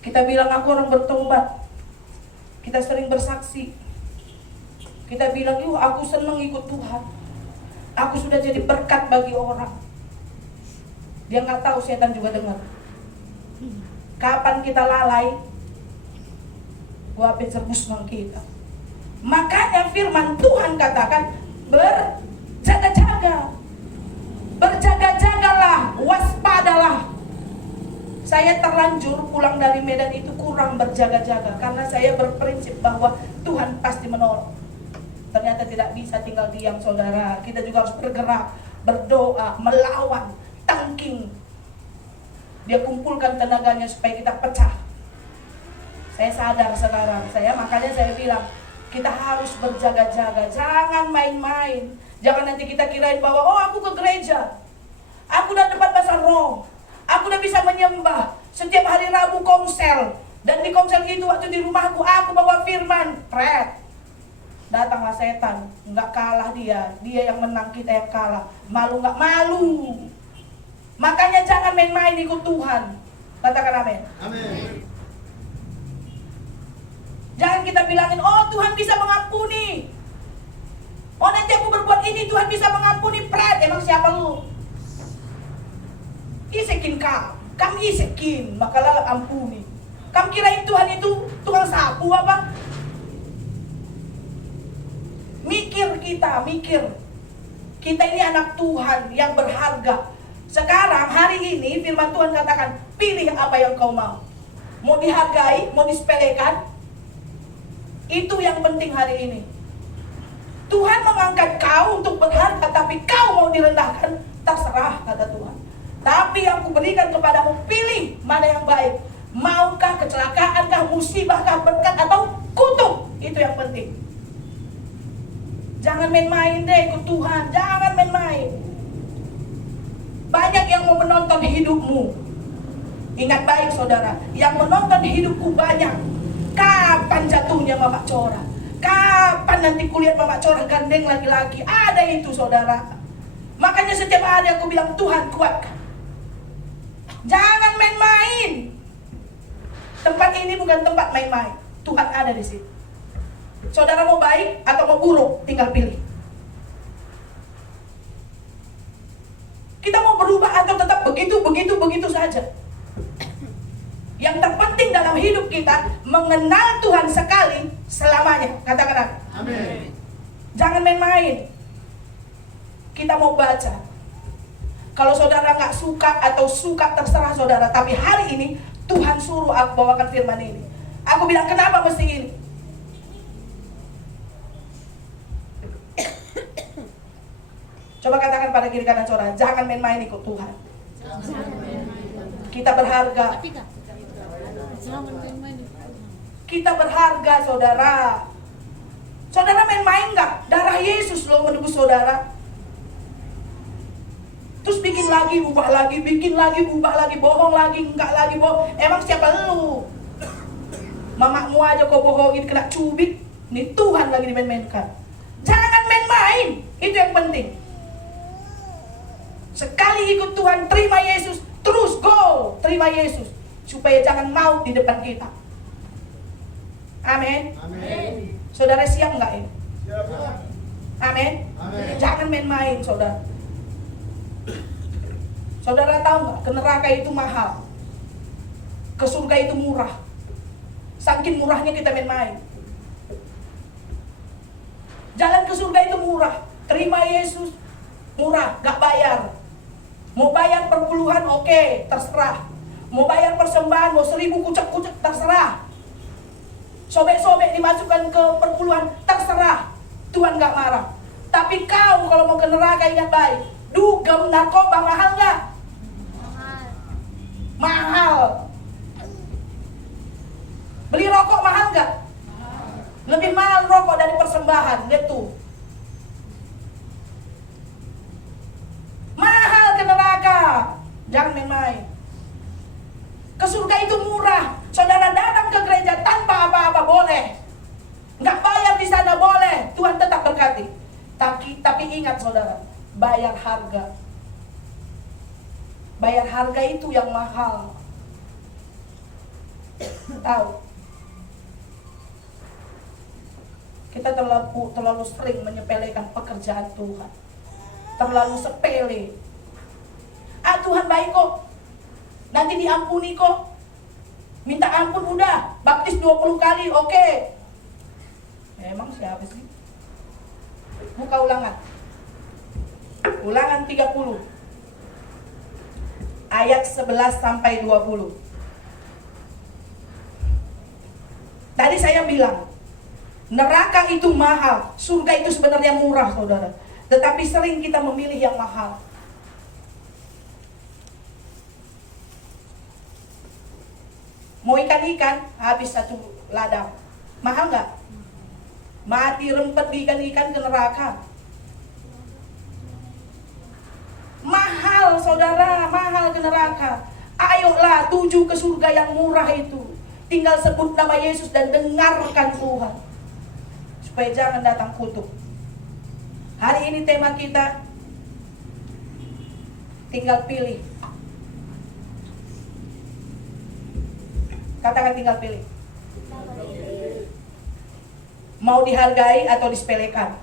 Kita bilang aku orang bertobat, kita sering bersaksi, kita bilang yuk aku senang ikut Tuhan, aku sudah jadi berkat bagi orang. Dia nggak tahu, setan juga dengar. Kapan kita lalai, gua pencerbus nang kita. Makanya firman Tuhan katakan berjaga-jaga, berjaga-jagalah, waspadalah. Saya terlanjur pulang dari Medan itu kurang berjaga-jaga karena saya berprinsip bahwa Tuhan pasti menolong. Ternyata tidak bisa tinggal diam, saudara. Kita juga harus bergerak, berdoa, melawan, tangking. Dia kumpulkan tenaganya supaya kita pecah. Saya sadar sekarang, makanya saya bilang kita harus berjaga-jaga, jangan main-main. Jangan nanti kita kirain bahwa oh aku ke gereja, aku udah dapat bahasa roh, aku udah bisa menyembah. Setiap hari Rabu komsel, dan di komsel itu waktu di rumahku aku bawa firman, pret. Datanglah setan, nggak kalah dia yang menang, kita yang kalah. Malu nggak malu. Makanya jangan main-main ikut Tuhan. Katakan amin. Amin. Jangan Jangan kita bilangin, oh Tuhan bisa mengampuni. Oh nanti aku berbuat ini, Tuhan bisa mengampuni. Pret, emang siapa lu? Isekin kamu isekin, makalah ampuni. Kamu kirain Tuhan itu tukang sapu apa? Mikir kita, mikir. Kita ini anak Tuhan yang berharga. Sekarang hari ini firman Tuhan katakan, pilih apa yang kau mau. Mau dihargai, mau disepelekan. Itu yang penting hari ini. Tuhan mengangkat kau untuk berharga, tapi kau mau direndahkan, terserah kata Tuhan. Tapi yang kuberikan kepadamu, pilih mana yang baik. Maukah kecelakaankah, musibahkah, berkat atau kutuk. Itu yang penting. Jangan main-main deh ikut Tuhan, jangan main-main. Banyak yang mau menonton hidupmu. Ingat baik saudara, yang menonton hidupku banyak. Kapan jatuhnya Mama Cora? Kapan nanti kulihat Mama Cora gandeng laki-laki? Ada itu saudara. Makanya setiap hari aku bilang, Tuhan kuatkan. Jangan main-main. Tempat ini bukan tempat main-main. Tuhan ada di situ. Saudara mau baik atau mau buruk, tinggal pilih. Kita mau berubah atau tetap begitu saja. Yang terpenting dalam hidup kita, mengenal Tuhan sekali selamanya. Katakan amin. Jangan main-main. Kita mau baca. Kalau saudara nggak suka atau suka, terserah saudara. Tapi hari ini Tuhan suruh aku bawakan firman ini. Aku bilang, kenapa mesti ini? Coba katakan pada kiri kanan saudara, jangan main-main ikut Tuhan. Kita berharga. Kita berharga saudara. Saudara main-main nggak? Darah Yesus loh menebus saudara. Terus bikin lagi, ubah lagi, bikin lagi, ubah lagi, bohong lagi, enggak lagi bohong. Emang siapa lu? Mamamu aja kau bohongin kena cubit. Ini Tuhan lagi dimain-mainkan. Jangan main-main. Itu yang penting. Sekali ikut Tuhan, terima Yesus, terus go, terima Yesus. Supaya jangan maut di depan kita. Amin. Amin. Saudara siap nggak ini? Siap. Amin. Amin. Jangan main-main saudara. Saudara tahu nggak, ke neraka itu mahal, ke surga itu murah. Saking murahnya kita main-main. Jalan ke surga itu murah, terima Yesus, murah, gak bayar. Mau bayar per puluhan, oke, terserah. Mau bayar persembahan, mau 1000 kucek-kucek, terserah. Sobek-sobek dimasukkan ke perpuluhan, terserah. Tuhan gak marah. Tapi kau kalau mau ke neraka, ingat baik, dugem, narkoba mahal gak? Mahal. Beli rokok mahal gak? Lebih mahal rokok dari persembahan, gitu. Mahal ke neraka. Jangan main-main. Ke surga itu murah. Saudara datang ke gereja tanpa apa-apa boleh. Nggak bayar di sana boleh. Tuhan tetap berkati. Tapi ingat saudara, bayar harga. Bayar harga itu yang mahal. Tahu? Kita terlalu sering menyepelekan pekerjaan Tuhan. Terlalu sepele. Ah Tuhan baik kok. Nanti diampuni kok. Minta ampun udah. Baptis 20 kali, oke. Emang siapa sih? Buka ulangan. Ulangan 30. Ayat 11 sampai 20. Tadi saya bilang, neraka itu mahal, surga itu sebenarnya murah saudara. Tetapi sering kita memilih yang mahal. Mau ikan-ikan, habis satu ladang. Mahal nggak? Mati rempet di ikan-ikan ke neraka. Mahal saudara, mahal ke neraka. Ayolah tuju ke surga yang murah itu. Tinggal sebut nama Yesus dan dengarkan Tuhan. Supaya jangan datang kutuk. Hari ini tema kita, tinggal pilih. Katakan tinggal pilih. Mau dihargai atau disepelekan?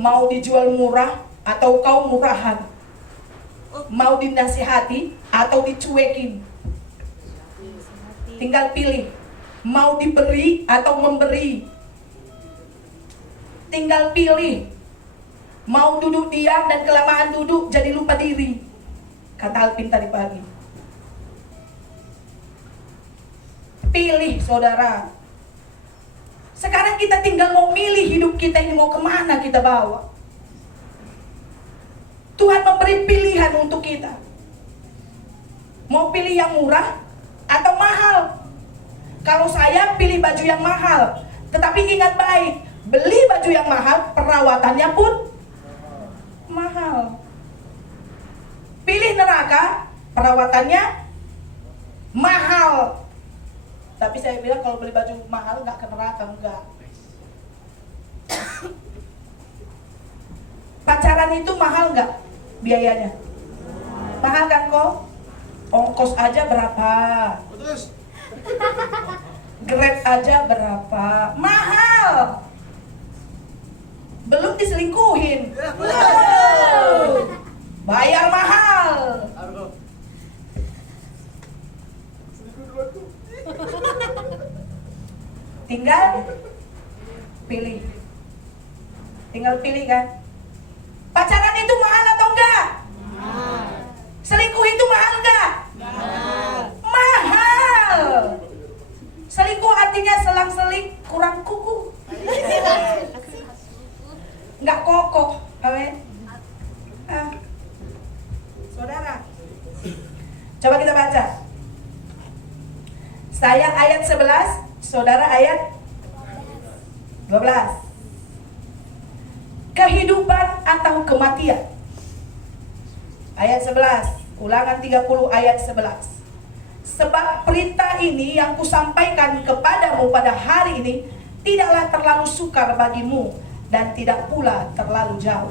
Mau dijual murah atau kau murahan? Mau dinasihati atau dicuekin? Tinggal pilih. Mau diberi atau memberi? Tinggal pilih. Mau duduk diam dan kelamaan duduk jadi lupa diri, kata Alvin tadi pagi. Pilih, saudara. Sekarang kita tinggal mau milih hidup kita ini mau kemana kita bawa. Tuhan memberi pilihan untuk kita. Mau pilih yang murah atau mahal? Kalau saya pilih baju yang mahal, tetapi ingat baik, beli baju yang mahal, perawatannya pun mahal. Pilih neraka, perawatannya mahal. Tapi saya bilang kalau beli baju mahal nggak ke neraka, enggak. Pacaran itu mahal nggak biayanya? Mahal kan kok? Ongkos aja berapa? Putus. Grab aja berapa? Mahal. Belum diselingkuhin. Wow. Bayar mahal. Tinggal pilih. Tinggal pilih kan. Pacaran itu mahal atau enggak? Mahal. Selingkuh itu mahal enggak? Mahal. Mahal. Selingkuh artinya selang-seling kurang kuku. Enggak kokoh, amin. Saudara, coba kita baca. Saya ayat 11, saudara ayat 12. Kehidupan atau kematian. Ayat 11, Ulangan 30 ayat 11. Sebab perintah ini yang kusampaikan kepadamu pada hari ini tidaklah terlalu sukar bagimu dan tidak pula terlalu jauh.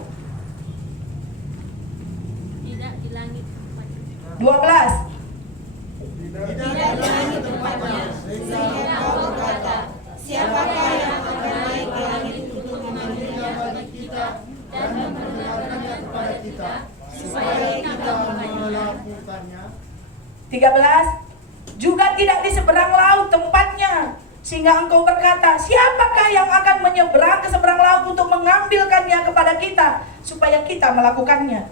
Tidak di langit tempatnya. 12. Tidak di langit tempatnya. Sehingga kau berkata, siapakah yang akan naik ke langit untuk memanggilnya bagi kita dan memperkenalkannya kepada kita supaya kita melakukannya. 13. Juga tidak di seberang laut tempatnya, sehingga engkau berkata, siapakah yang akan menyeberang ke seberang laut untuk mengambilkannya kepada kita supaya kita melakukannya.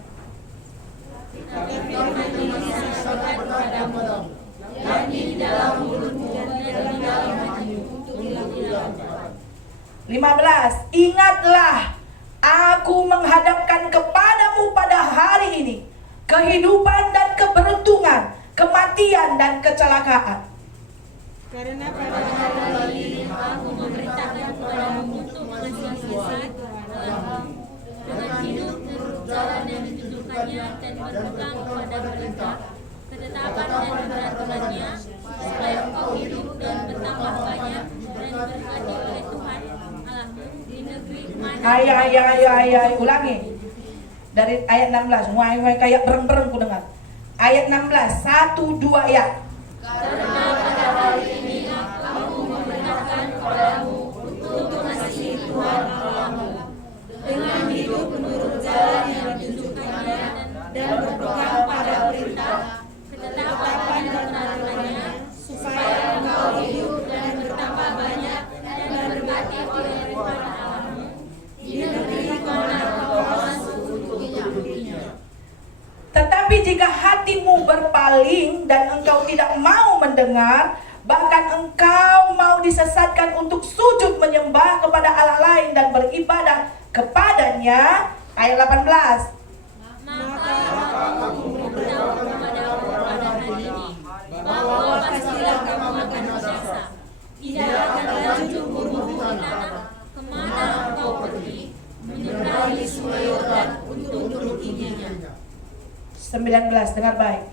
15. Ingatlah, aku menghadapkan kepadamu pada hari ini kehidupan dan keberuntungan, kematian dan kecelakaan. Karena pada hari ini aku memerintahkan kepadamu untuk mengasihi Tuhan dengan hidup menurut jalan yang ditunjukkannya dan berpegang kepada perintah, ketetapan dan peraturannya, supaya engkau hidup dan bertambah banyak dan diberkati oleh Tuhan Allahmu di negeri mana. Ulangi. Dari ayat 16. Wah, kayak bereng-bereng ku dengar. Ayat 16, 1, 2 ya. Karena pada hari ini aku memerintahkan kepadamu untuk mengasihi Tuhan Allahmu dengan hidup menurut jalan yang ditunjukkannya dan berpegang pada perintah, ketetapan dan peraturannya, supaya engkau hidup dan bertambah banyak dan berkati oleh Tuhan Allahmu di negeri mana engkau masuk untuk mendudukinya. Tetapi jika hatimu berpaling dan engkau tidak mau mendengar, bahkan engkau mau disesatkan untuk sujud menyembah kepada Allah lain dan beribadah kepadanya. Ayat 18. Maka aku memberitahu kepadamu pada hari ini bahwa pastilah kamu akan binasa. Tidak akan lagi tumbuh di tanah kemana engkau pergi, menyeberangi sungai Yordan untuk mendudukinya. 19, dengar baik.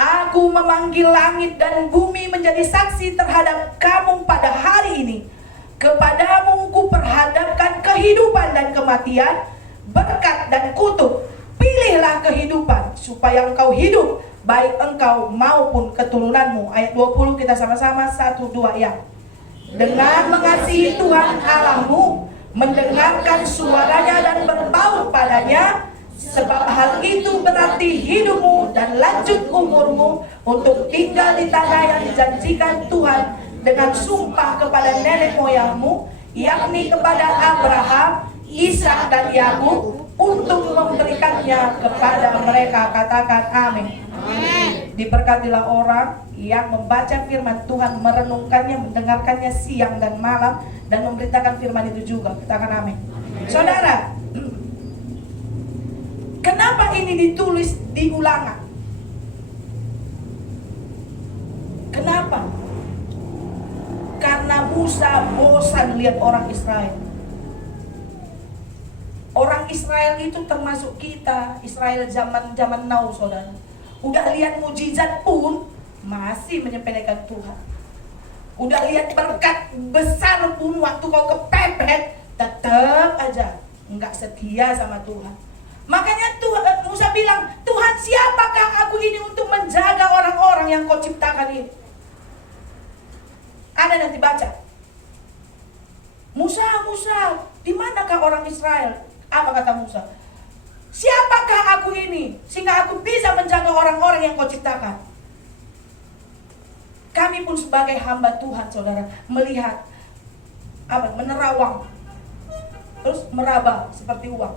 Aku memanggil langit dan bumi menjadi saksi terhadap kamu pada hari ini. Kepadamu kuperhadapkan kehidupan dan kematian, berkat dan kutuk. Pilihlah kehidupan supaya engkau hidup, baik engkau maupun keturunanmu. Ayat 20 kita sama-sama 1, 2 ya. dengan mengasihi Tuhan Allahmu, mendengarkan suaranya dan berpaut padanya, sebab hal itu berarti hidupmu dan lanjut umurmu untuk tinggal di tanah yang dijanjikan Tuhan dengan sumpah kepada nenek moyangmu, yakni kepada Abraham, Ishak dan Yakub, untuk memberikannya kepada mereka. Katakan amin. Diberkatilah orang yang membaca firman Tuhan, merenungkannya, mendengarkannya siang dan malam, dan memberitakan firman itu juga. Katakan amin. Saudara, kenapa ini ditulis di Ulangan? Kenapa? Karena Musa bosan lihat orang Israel. Orang Israel itu termasuk kita, Israel zaman now, saudara. Udah lihat mujizat pun masih menyepelekan Tuhan. Udah lihat berkat besar pun waktu kau kepepet, tetap aja nggak setia sama Tuhan. Makanya Musa bilang, Tuhan, siapakah aku ini untuk menjaga orang-orang yang kau ciptakan ini? Ada nanti baca. Musa, di manakah orang Israel? Apa kata Musa? Siapakah aku ini sehingga aku bisa menjaga orang-orang yang kau ciptakan? Kami pun sebagai hamba Tuhan, saudara, melihat menerawang, terus meraba seperti uang.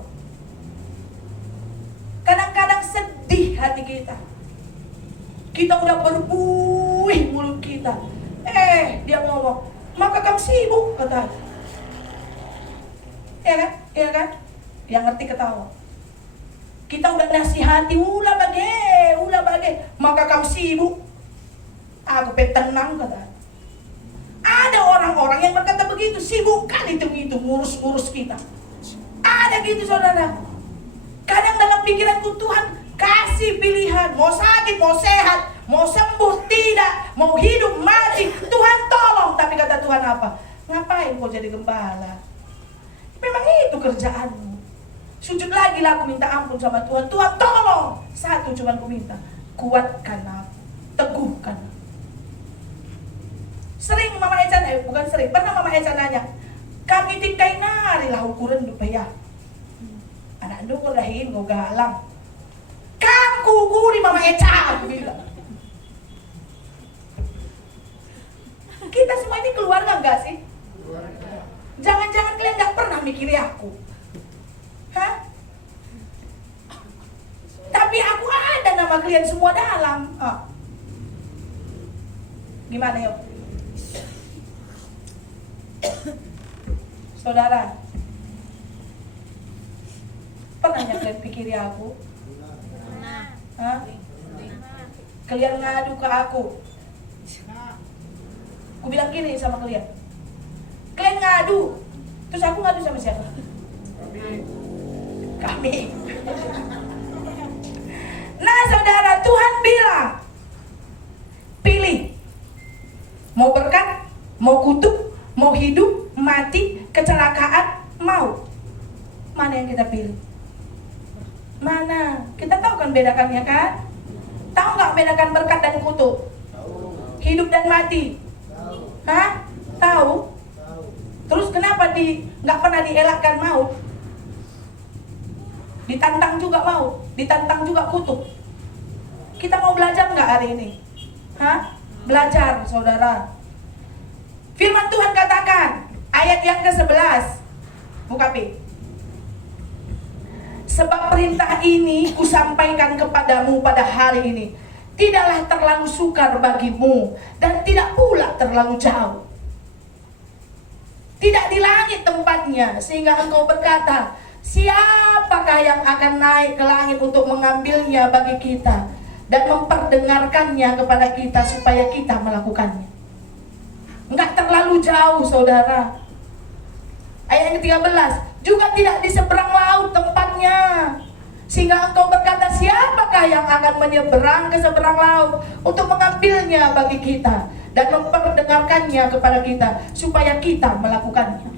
Kadang-kadang sedih hati kita. Kita udah berbuih mulut kita. Dia ngomong, maka kamu sibuk, kata. Iya kan? Yang ngerti ketawa. Kita udah nasihati, ulah bage, maka kamu sibuk. Aku tenang, kata. Ada orang-orang yang berkata begitu, sibuk kan itu ngurus kita. Ada gitu, saudara. Kadang dalam pikiranku, Tuhan kasih pilihan, mau sakit, mau sehat, mau sembuh, tidak, mau hidup, mati, Tuhan tolong. Tapi kata Tuhan apa? Ngapain kau jadi gembala? Memang itu kerjaanmu. Sujud lagi lah, aku minta ampun sama Tuhan. Tuhan tolong. Satu cuma aku minta, kuatkan aku, teguhkan aku. Sering Mama Eca, pernah Mama Eca nanya, kami tikai nari lah ukuran dupaya. Anak itu kau dahin, kau galang. Kamu ukuri Mama Eca, aku bilang. Kita semua ini keluarga enggak sih? Jangan-jangan kalian gak pernah mikiri aku. Hah? Tapi aku ada nama kalian semua dalam. Gimana yuk? Saudara, pernah gak kalian pikiri aku? Hah? Kalian ngadu ke aku. Aku bilang gini sama kalian, kalian ngadu, terus aku ngadu sama siapa? Kami. Nah saudara, Tuhan bilang, pilih, mau berkat, mau kutuk, mau hidup, mati, kecelakaan, mau. Mana yang kita pilih? Mana? Kita tahu kan bedakannya kan? Tahu nggak bedakan berkat dan kutuk? Hidup dan mati? Hah? Tahu? Terus kenapa nggak pernah dielakkan maut? Ditantang juga maut, ditantang juga kutuk. Kita mau belajar nggak hari ini? Hah? Belajar, saudara. Firman Tuhan katakan, ayat yang ke-11, buka Pi. Sebab perintah ini kusampaikan kepadamu pada hari ini, tidaklah terlalu sukar bagimu dan tidak pula terlalu jauh. Tidak di langit tempatnya, sehingga engkau berkata, siapakah yang akan naik ke langit untuk mengambilnya bagi kita dan memperdengarkannya kepada kita supaya kita melakukannya. Enggak terlalu jauh, saudara. Ayat yang ke-13, juga tidak di seberang laut tempatnya, sehingga engkau berkata, siapakah yang akan menyeberang ke seberang laut untuk mengambilnya bagi kita dan memperdengarkannya kepada kita supaya kita melakukannya.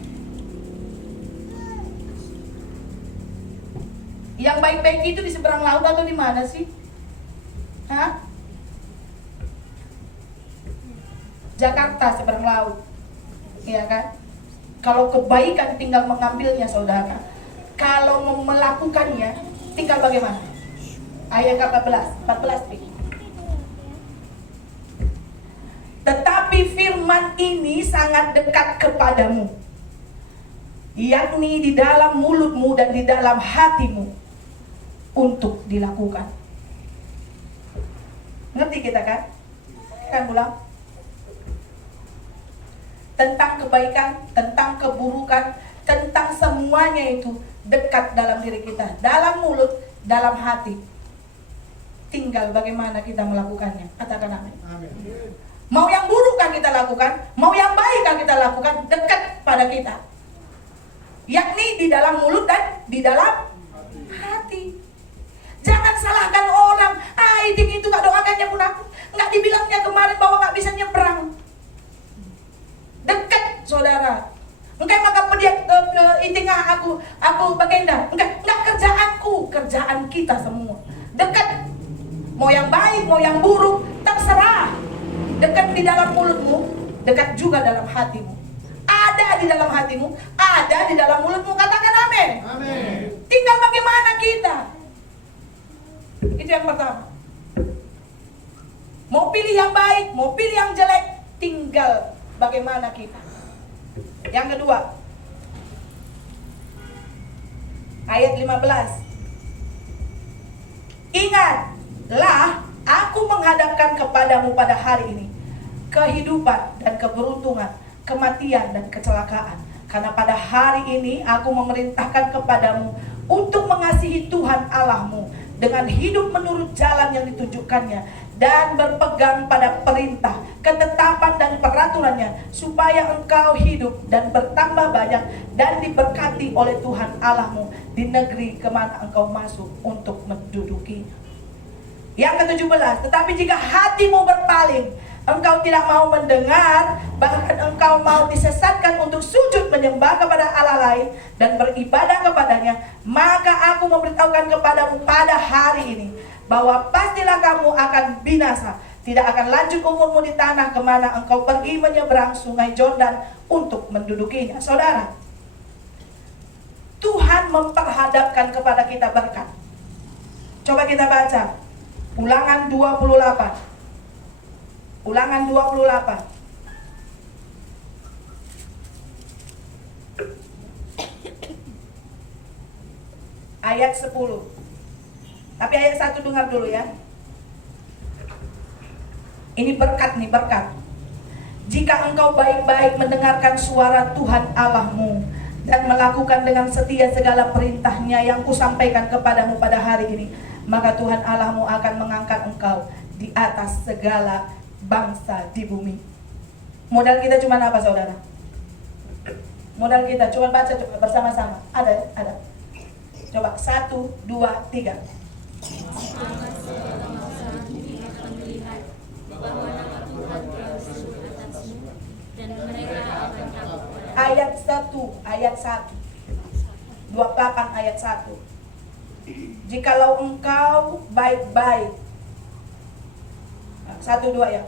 Yang baik-baik itu di seberang laut atau di mana sih? Hah? Jakarta seberang laut. Ya kan? Kalau kebaikan tinggal mengambilnya saudara. Kalau melakukannya tinggal bagaimana? Ayat 14 Pi. Tetapi firman ini sangat dekat kepadamu, yakni di dalam mulutmu dan di dalam hatimu untuk dilakukan. Ngerti kita kan? Kan ulang. Tentang kebaikan, tentang keburukan, tentang semuanya itu dekat dalam diri kita, dalam mulut, dalam hati. Tinggal bagaimana kita melakukannya. Katakan amin. Mau yang buruk kan kita lakukan, mau yang baik kan kita lakukan, dekat pada kita. Yakni di dalam mulut dan di dalam hati. Jangan salahkan orang, Iting itu gak doakannya pun aku. Gak dibilangnya kemarin bahwa gak bisa nyebrang. Dekat saudara. Engkau maka pediak Iting aku bagenda. Enggak kerjaanku, kerjaan kita semua. Dekat. Mau yang baik, mau yang buruk, terserah. Dekat di dalam mulutmu, dekat juga dalam hatimu. Ada di dalam hatimu, ada di dalam mulutmu. Katakan amin. Amin. Tinggal bagaimana kita. Itu yang pertama. Mau pilih yang baik, mau pilih yang jelek, tinggal bagaimana kita. Yang kedua, ayat 15. Ingatlah, aku menghadapkan kepadamu pada hari ini kehidupan dan keberuntungan, kematian dan kecelakaan. Karena pada hari ini aku memerintahkan kepadamu untuk mengasihi Tuhan Allahmu dengan hidup menurut jalan yang ditunjukkannya dan berpegang pada perintah, ketetapan dan peraturannya, supaya engkau hidup dan bertambah banyak dan diberkati oleh Tuhan Allahmu di negeri kemana engkau masuk untuk mendudukinya. Yang ke-17, tetapi jika hatimu berpaling, engkau tidak mau mendengar, bahkan engkau mau disesatkan untuk sujud menyembah kepada Allah lain dan beribadah kepadanya, maka aku memberitahukan kepadamu pada hari ini bahwa pastilah kamu akan binasa. Tidak akan lanjut umurmu di tanah kemana engkau pergi menyeberang sungai Yordan untuk mendudukinya. Saudara, Tuhan memperhadapkan kepada kita berkat. Coba kita baca Ulangan 28. Ulangan 28. Ayat 10. Tapi ayat 1 dengar dulu ya. Ini berkat nih, berkat. Jika engkau baik-baik mendengarkan suara Tuhan Allahmu dan melakukan dengan setia segala perintahnya yang kusampaikan kepadamu pada hari ini, maka Tuhan Allahmu akan mengangkat engkau di atas segala bangsa di bumi. Modal kita cuma apa saudara? Modal kita, coba baca coba bersama-sama. Ada. Coba 1, 2, 3. Ayat 1, ayat 1. 28 ayat 1. Jikalau engkau baik-baik. 1, 2 ya.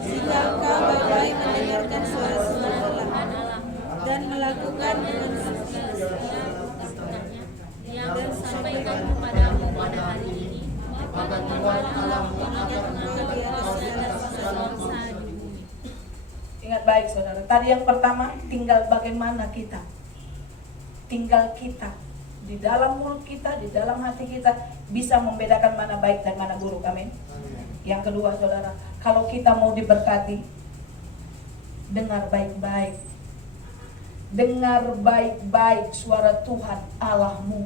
Jika engkau baik-baik mendengarkan suara-suara Allah dan melakukan dengan yang disampaikan kepadamu pada hari ini, maka Tuhan Allahmu akan mengangkat engkau di atas segala bangsa di bumi. Ingat baik saudara, tadi yang pertama tinggal bagaimana kita. Tinggal kita di dalam mulut kita, di dalam hati kita bisa membedakan mana baik dan mana buruk. Amin. Yang kedua saudara, kalau kita mau diberkati, dengar baik-baik. Dengar baik-baik suara Tuhan Allahmu.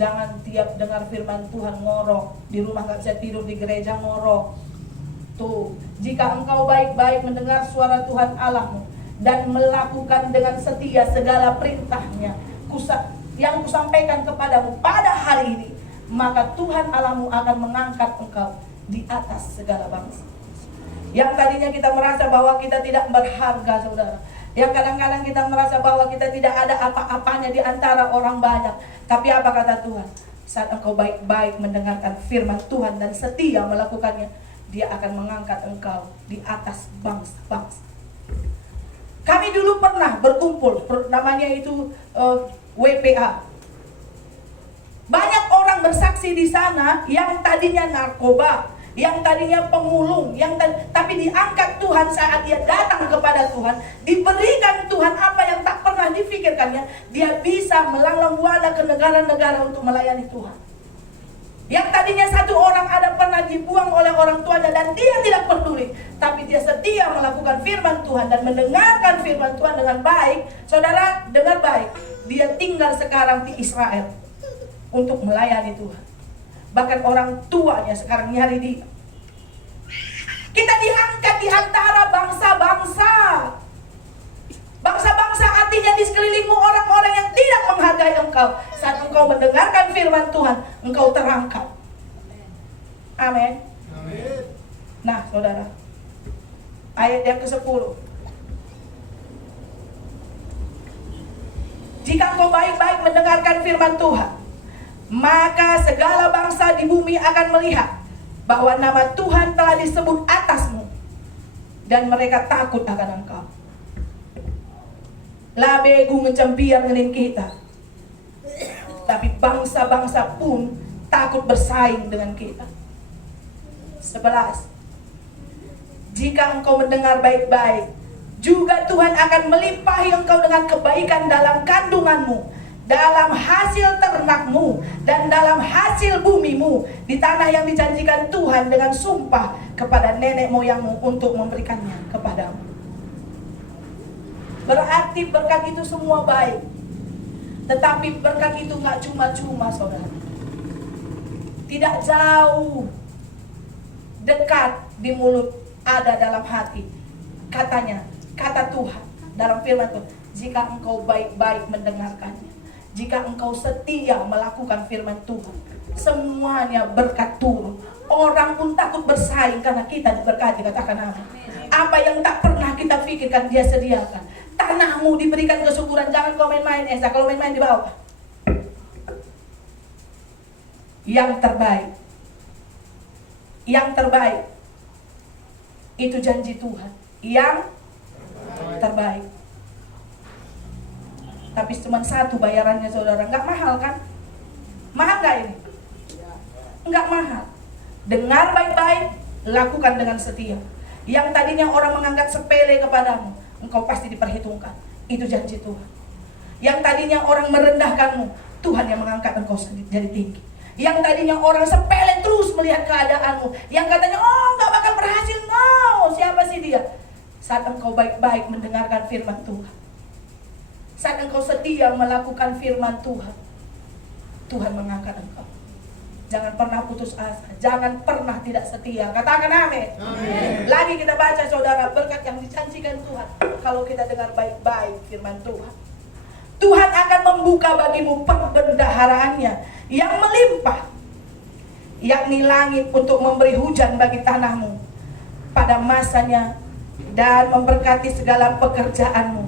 Jangan tiap dengar firman Tuhan ngorok, di rumah gak bisa tidur, di gereja ngorok. Tuh, jika engkau baik-baik mendengar suara Tuhan Allahmu dan melakukan dengan setia segala perintahnya yang kusampaikan kepadamu pada hari ini, maka Tuhan Allahmu akan mengangkat engkau di atas segala bangsa. Yang tadinya kita merasa bahwa kita tidak berharga saudara, yang kadang-kadang kita merasa bahwa kita tidak ada apa-apanya di antara orang banyak. Tapi apa kata Tuhan? Saat engkau baik-baik mendengarkan firman Tuhan dan setia melakukannya, Dia akan mengangkat engkau di atas bangsa-bangsa. Kami dulu pernah berkumpul, namanya itu WPA. Banyak orang bersaksi di sana yang tadinya narkoba, yang tadinya pemulung, tapi diangkat Tuhan saat dia datang kepada Tuhan, diberikan Tuhan apa yang tak pernah difikirkannya, dia bisa melanglang buana ke negara-negara untuk melayani Tuhan. Yang tadinya satu orang ada pernah dibuang oleh orang tuanya dan dia tidak peduli, tapi dia setia melakukan firman Tuhan dan mendengarkan firman Tuhan dengan baik. Saudara, dengar baik, dia tinggal sekarang di Israel untuk melayani Tuhan. Bahkan orang tuanya sekarang nyari dia. Kita diangkat di antara bangsa-bangsa. Bangsa-bangsa artinya di sekelilingmu orang-orang yang tidak menghargai engkau. Saat engkau mendengarkan firman Tuhan, engkau terangkat. Amin. Nah, saudara, ayat yang ke-10. Jika engkau baik-baik mendengarkan firman Tuhan, maka segala bangsa di bumi akan melihat bahwa nama Tuhan telah disebut atasmu, dan mereka takut akan engkau. Labegu mencampiar dengan kita, tapi bangsa-bangsa pun takut bersaing dengan kita. 11. Jika engkau mendengar baik-baik, juga Tuhan akan melimpahi engkau dengan kebaikan dalam kandunganmu, dalam hasil ternakmu, dan dalam hasil bumimu, di tanah yang dijanjikan Tuhan dengan sumpah kepada nenek moyangmu untuk memberikannya kepadamu. Berarti berkat itu semua baik, tetapi berkat itu gak cuma-cuma, saudara. Tidak jauh, dekat di mulut, ada dalam hati. Katanya, kata Tuhan dalam firman Tuhan, jika engkau baik-baik mendengarkannya, jika engkau setia melakukan firman Tuhan, semuanya berkat turun. Orang pun takut bersaing karena kita diberkati. Katakan amin. Apa yang tak pernah kita pikirkan dia sediakan. Tanahmu diberikan kesuburan. Jangan kau main-main, Esa. Kalau main-main di bawah. Yang terbaik, yang terbaik itu janji Tuhan. Yang terbaik. Tapi cuma satu bayarannya, saudara. Enggak mahal kan? Mahal gak ini? Enggak mahal. Dengar baik-baik, lakukan dengan setia. Yang tadinya orang menganggap sepele kepadamu, engkau pasti diperhitungkan. Itu janji Tuhan. Yang tadinya orang merendahkanmu, Tuhan yang mengangkat engkau jadi tinggi. Yang tadinya orang sepele terus melihat keadaanmu, yang katanya, oh gak bakal berhasil, no, siapa sih dia? Saat engkau baik-baik mendengarkan firman Tuhan, saat engkau setia melakukan firman Tuhan, Tuhan mengangkat engkau. Jangan pernah putus asa, jangan pernah tidak setia. Katakan amin. Amin. Lagi kita baca, saudara, berkat yang dijanjikan Tuhan kalau kita dengar baik-baik firman Tuhan. Tuhan akan membuka bagimu perbendaharaannya yang melimpah, yakni langit untuk memberi hujan bagi tanahmu pada masanya, dan memberkati segala pekerjaanmu,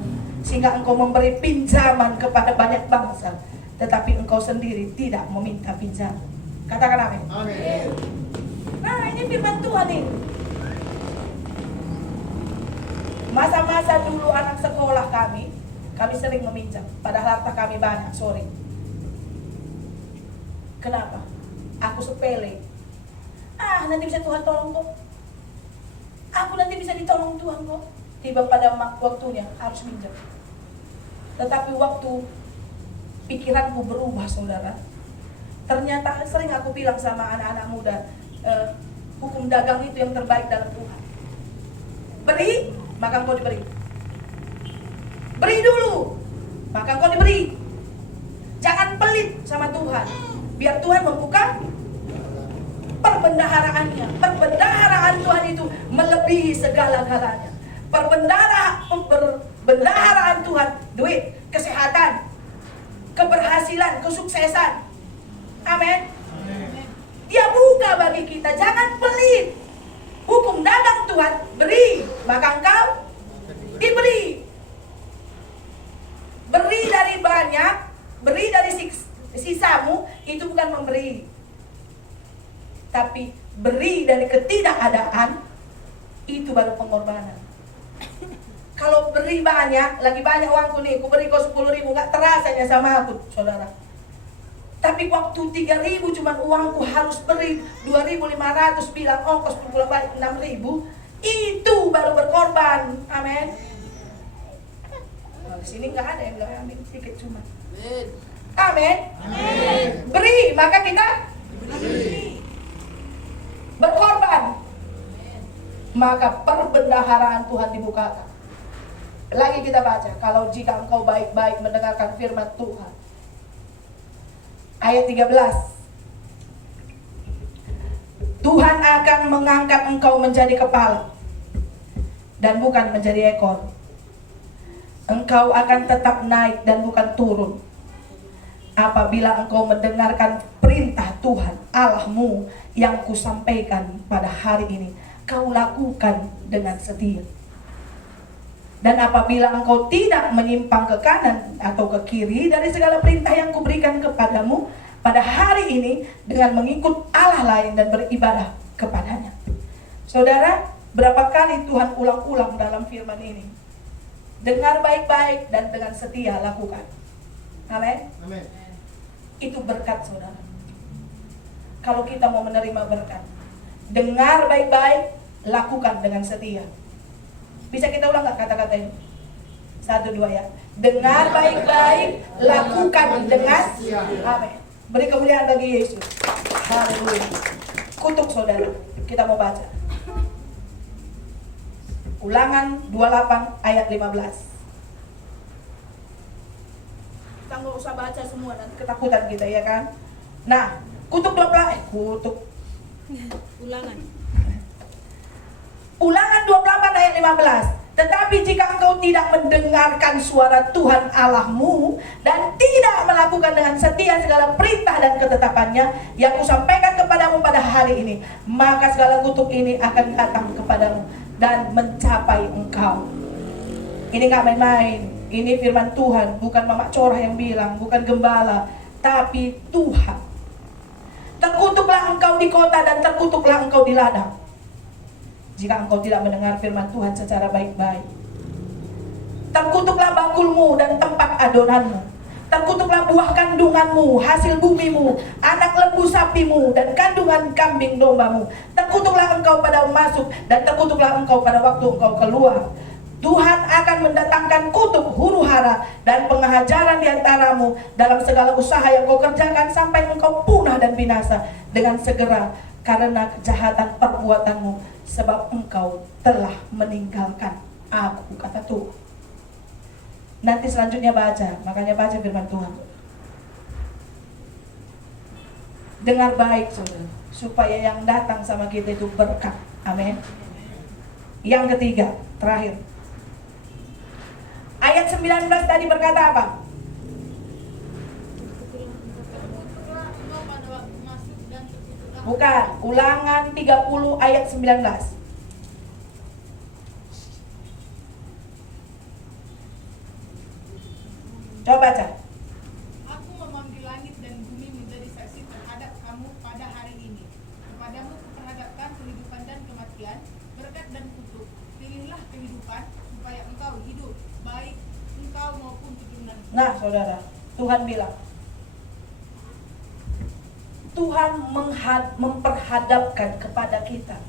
sehingga engkau memberi pinjaman kepada banyak bangsa, tetapi engkau sendiri tidak meminta pinjaman. Katakan amin. Amin. Nah, ini firman Tuhan ini. Masa-masa dulu anak sekolah kami sering meminjam, padahal harta kami banyak, sorry. Kenapa? Aku sepele. Nanti bisa Tuhan tolong kok. Aku nanti bisa ditolong Tuhan kok. Tiba pada waktunya harus minjam. Tetapi waktu pikiranku berubah, saudara. Ternyata sering aku bilang sama anak-anak muda, hukum dagang itu yang terbaik dalam Tuhan. Beri, maka engkau diberi. Beri dulu, maka engkau diberi. Jangan pelit sama Tuhan. Biar Tuhan membuka perbendaharaannya. Perbendaharaan Tuhan itu melebihi segala-galanya. Perbendaharaan Tuhan, duit, kesehatan, keberhasilan, kesuksesan. Amin. Dia buka bagi kita, jangan pelit. Hukum dagang Tuhan, beri, maka engkau diberi. Beri dari banyak, beri dari sisamu, itu bukan memberi. Tapi beri dari ketidakadaan, itu baru pengorbanan. Kalau beri banyak, lagi banyak uangku nih, aku beri kau 10.000, nggak terasanya sama aku, saudara. Tapi waktu 3.000 cuman uangku harus beri 2.500, bilang ongkos pulang balik 6.000, itu baru berkorban. Amin. Di sini nggak ada yang nggak ambil tiket cuma. Amin. Beri maka kita berkorban, maka perbendaharaan Tuhan dibukakan. Lagi kita baca, kalau jika engkau baik-baik mendengarkan firman Tuhan. Ayat 13. Tuhan akan mengangkat engkau menjadi kepala dan bukan menjadi ekor. Engkau akan tetap naik dan bukan turun. Apabila engkau mendengarkan perintah Tuhan Allahmu yang kusampaikan pada hari ini, kau lakukan dengan setia. Dan apabila engkau tidak menyimpang ke kanan atau ke kiri dari segala perintah yang kuberikan kepadamu pada hari ini dengan mengikut Allah lain dan beribadah kepadanya. Saudara, berapa kali Tuhan ulang-ulang dalam firman ini? Dengar baik-baik dan dengan setia lakukan. Amin. Amin. Itu berkat, saudara. Kalau kita mau menerima berkat, dengar baik-baik, lakukan dengan setia. Bisa kita ulang nggak kata-kata ini? 1, 2 ya. Dengar baik-baik, lakukan dengan amin. Beri kemuliaan bagi Yesus. Haleluya. Kutuk, saudara. Kita mau baca. Ulangan 28 ayat 15. Kita nggak usah baca semua, nanti ketakutan kita, ya kan? Nah, kutuk 28 kutuk. Ulangan 28 ayat 15. Tetapi jika engkau tidak mendengarkan suara Tuhan Allahmu dan tidak melakukan dengan setia segala perintah dan ketetapannya yang kusampaikan kepadamu pada hari ini, maka segala kutuk ini akan datang kepadamu dan mencapai engkau. Ini gak main-main. Ini firman Tuhan, bukan Mama Corah yang bilang, bukan gembala, tapi Tuhan. Terkutuklah engkau di kota dan terkutuklah engkau di ladang, jika engkau tidak mendengar firman Tuhan secara baik-baik. Terkutuklah bakulmu dan tempat adonanmu. Terkutuklah buah kandunganmu, hasil bumimu, anak lembu sapimu, dan kandungan kambing dombamu. Terkutuklah engkau pada masuk, dan terkutuklah engkau pada waktu engkau keluar. Tuhan akan mendatangkan kutuk, huru hara, dan penghajaran di antaramu dalam segala usaha yang kau kerjakan sampai engkau punah dan binasa dengan segera karena kejahatan perbuatanmu, sebab engkau telah meninggalkan aku, kata Tuhan. Nanti selanjutnya baca, makanya baca firman Tuhan. Dengar baik, saudara, supaya yang datang sama kita itu berkat. Amin. Yang ketiga, terakhir. Ayat 19 tadi berkata apa? Bukan, Ulangan 30 ayat 19. Coba baca. Aku memanggil langit dan bumi menjadi saksi terhadap kamu pada hari ini. Kepadamu kuperhadapkan kehidupan dan kematian, berkat dan kutuk. Pilihlah kehidupan supaya engkau hidup, baik engkau maupun keturunan. Nah, saudara, Tuhan bilang, Tuhan memperhadapkan kepada kita.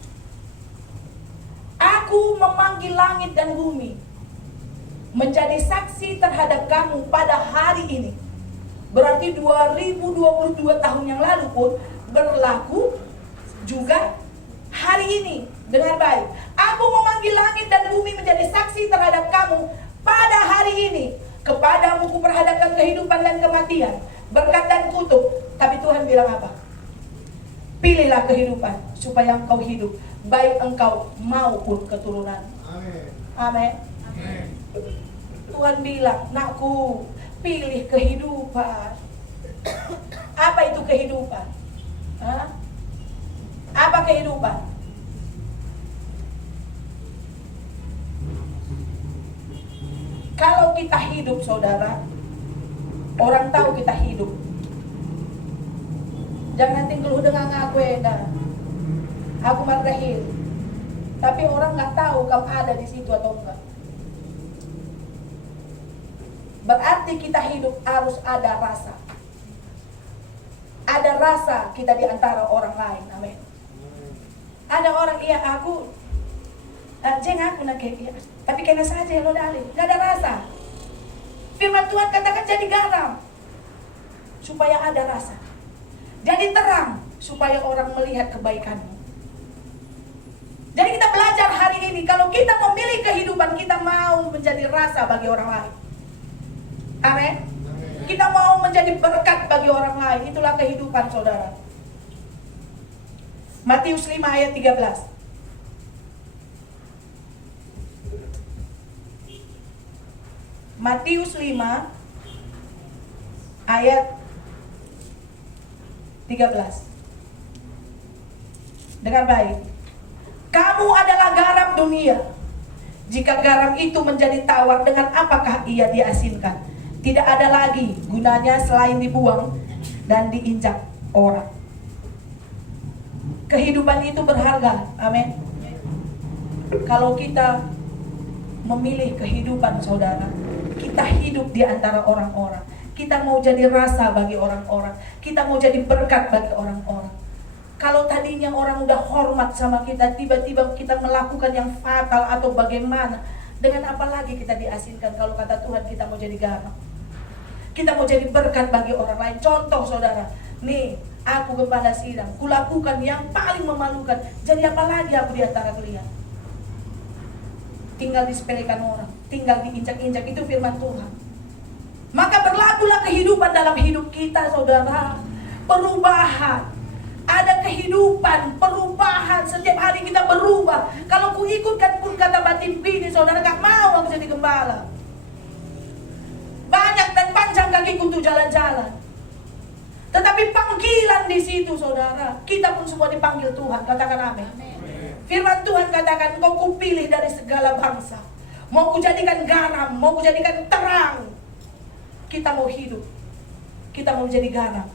Aku memanggil langit dan bumi menjadi saksi terhadap kamu pada hari ini. Berarti 2022 tahun yang lalu pun berlaku juga hari ini. Dengar baik. Aku memanggil langit dan bumi menjadi saksi terhadap kamu pada hari ini. Kepadamu kuperhadapkan kehidupan dan kematian, berkat dan kutuk. Tapi Tuhan bilang apa? Pilihlah kehidupan supaya engkau hidup, baik engkau maupun keturunan. Amin. Amin. Tuhan bilang, nakku, pilih kehidupan. Apa itu kehidupan? Hah? Apa kehidupan? Kalau kita hidup, saudara, orang tahu kita hidup. Jangan nanti keluh dengan aku eda. Aku madrahir. Tapi orang nggak tahu kamu ada di situ atau enggak. Berarti kita hidup harus ada rasa. Ada rasa kita di antara orang lain. Amin. Ada orang, iya aku jeng aku nak iya. Tapi kena saja lo dari, nggak ada rasa. Firman Tuhan katakan jadi garam supaya ada rasa. Jadi terang supaya orang melihat kebaikanmu. Jadi kita belajar hari ini, kalau kita memilih kehidupan, kita mau menjadi rasa bagi orang lain. Amin. Kita mau menjadi berkat bagi orang lain. Itulah kehidupan, saudara. Matius 5 ayat 13. Matius 5 ayat 13. Dengar baik. Kamu adalah garam dunia. Jika garam itu menjadi tawar, dengan apakah ia diasinkan? Tidak ada lagi gunanya selain dibuang dan diinjak orang. Kehidupan itu berharga. Amin. Kalau kita memilih kehidupan, saudara, kita hidup di antara orang-orang. Kita mau jadi rasa bagi orang-orang. Kita mau jadi berkat bagi orang-orang. Kalau tadinya orang udah hormat sama kita, tiba-tiba kita melakukan yang fatal atau bagaimana, dengan apa lagi kita diasinkan? Kalau kata Tuhan kita mau jadi garam, kita mau jadi berkat bagi orang lain. Contoh, saudara, nih aku gembala sidang, kulakukan yang paling memalukan. Jadi apa lagi aku di antara kalian? Tinggal disepelekan orang, tinggal diinjak-injak, itu firman Tuhan. Maka berlakulah kehidupan dalam hidup kita, saudara. Perubahan. Ada kehidupan, perubahan. Setiap hari kita berubah. Kalau ku ikutkan pun kata batin bini, saudara, gak mau aku jadi gembala. Banyak dan panjang kakiku untuk jalan-jalan. Tetapi panggilan di situ, saudara. Kita pun semua dipanggil Tuhan. Katakan amin. Firman Tuhan katakan, kau kupilih dari segala bangsa. Mau kujadikan garam, mau kujadikan terang. Kita mau hidup. Kita mau jadi garam.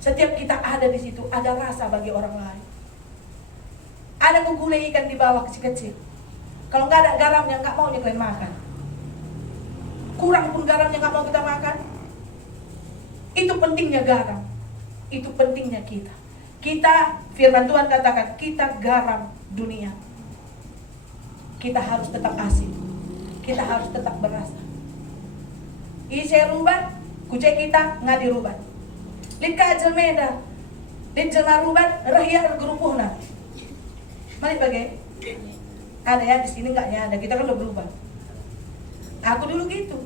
Setiap kita ada di situ, ada rasa bagi orang lain. Ada gulai ikan di bawah kecil-kecil. Kalau nggak ada garamnya, nggak mau kalian makan. Kurang pun garamnya nggak mau kita makan. Itu pentingnya garam. Itu pentingnya kita. Kita, firman Tuhan katakan, kita garam dunia. Kita harus tetap asin. Kita harus tetap berasa. Isi rubat, kucai kita nggak dirubat. Lika jelmeda, lika jelmarubat, rahyar gerupuhna. Mari bagai, ada ya di sini nggaknya ada. Kita kan udah berubah. Aku dulu gitu.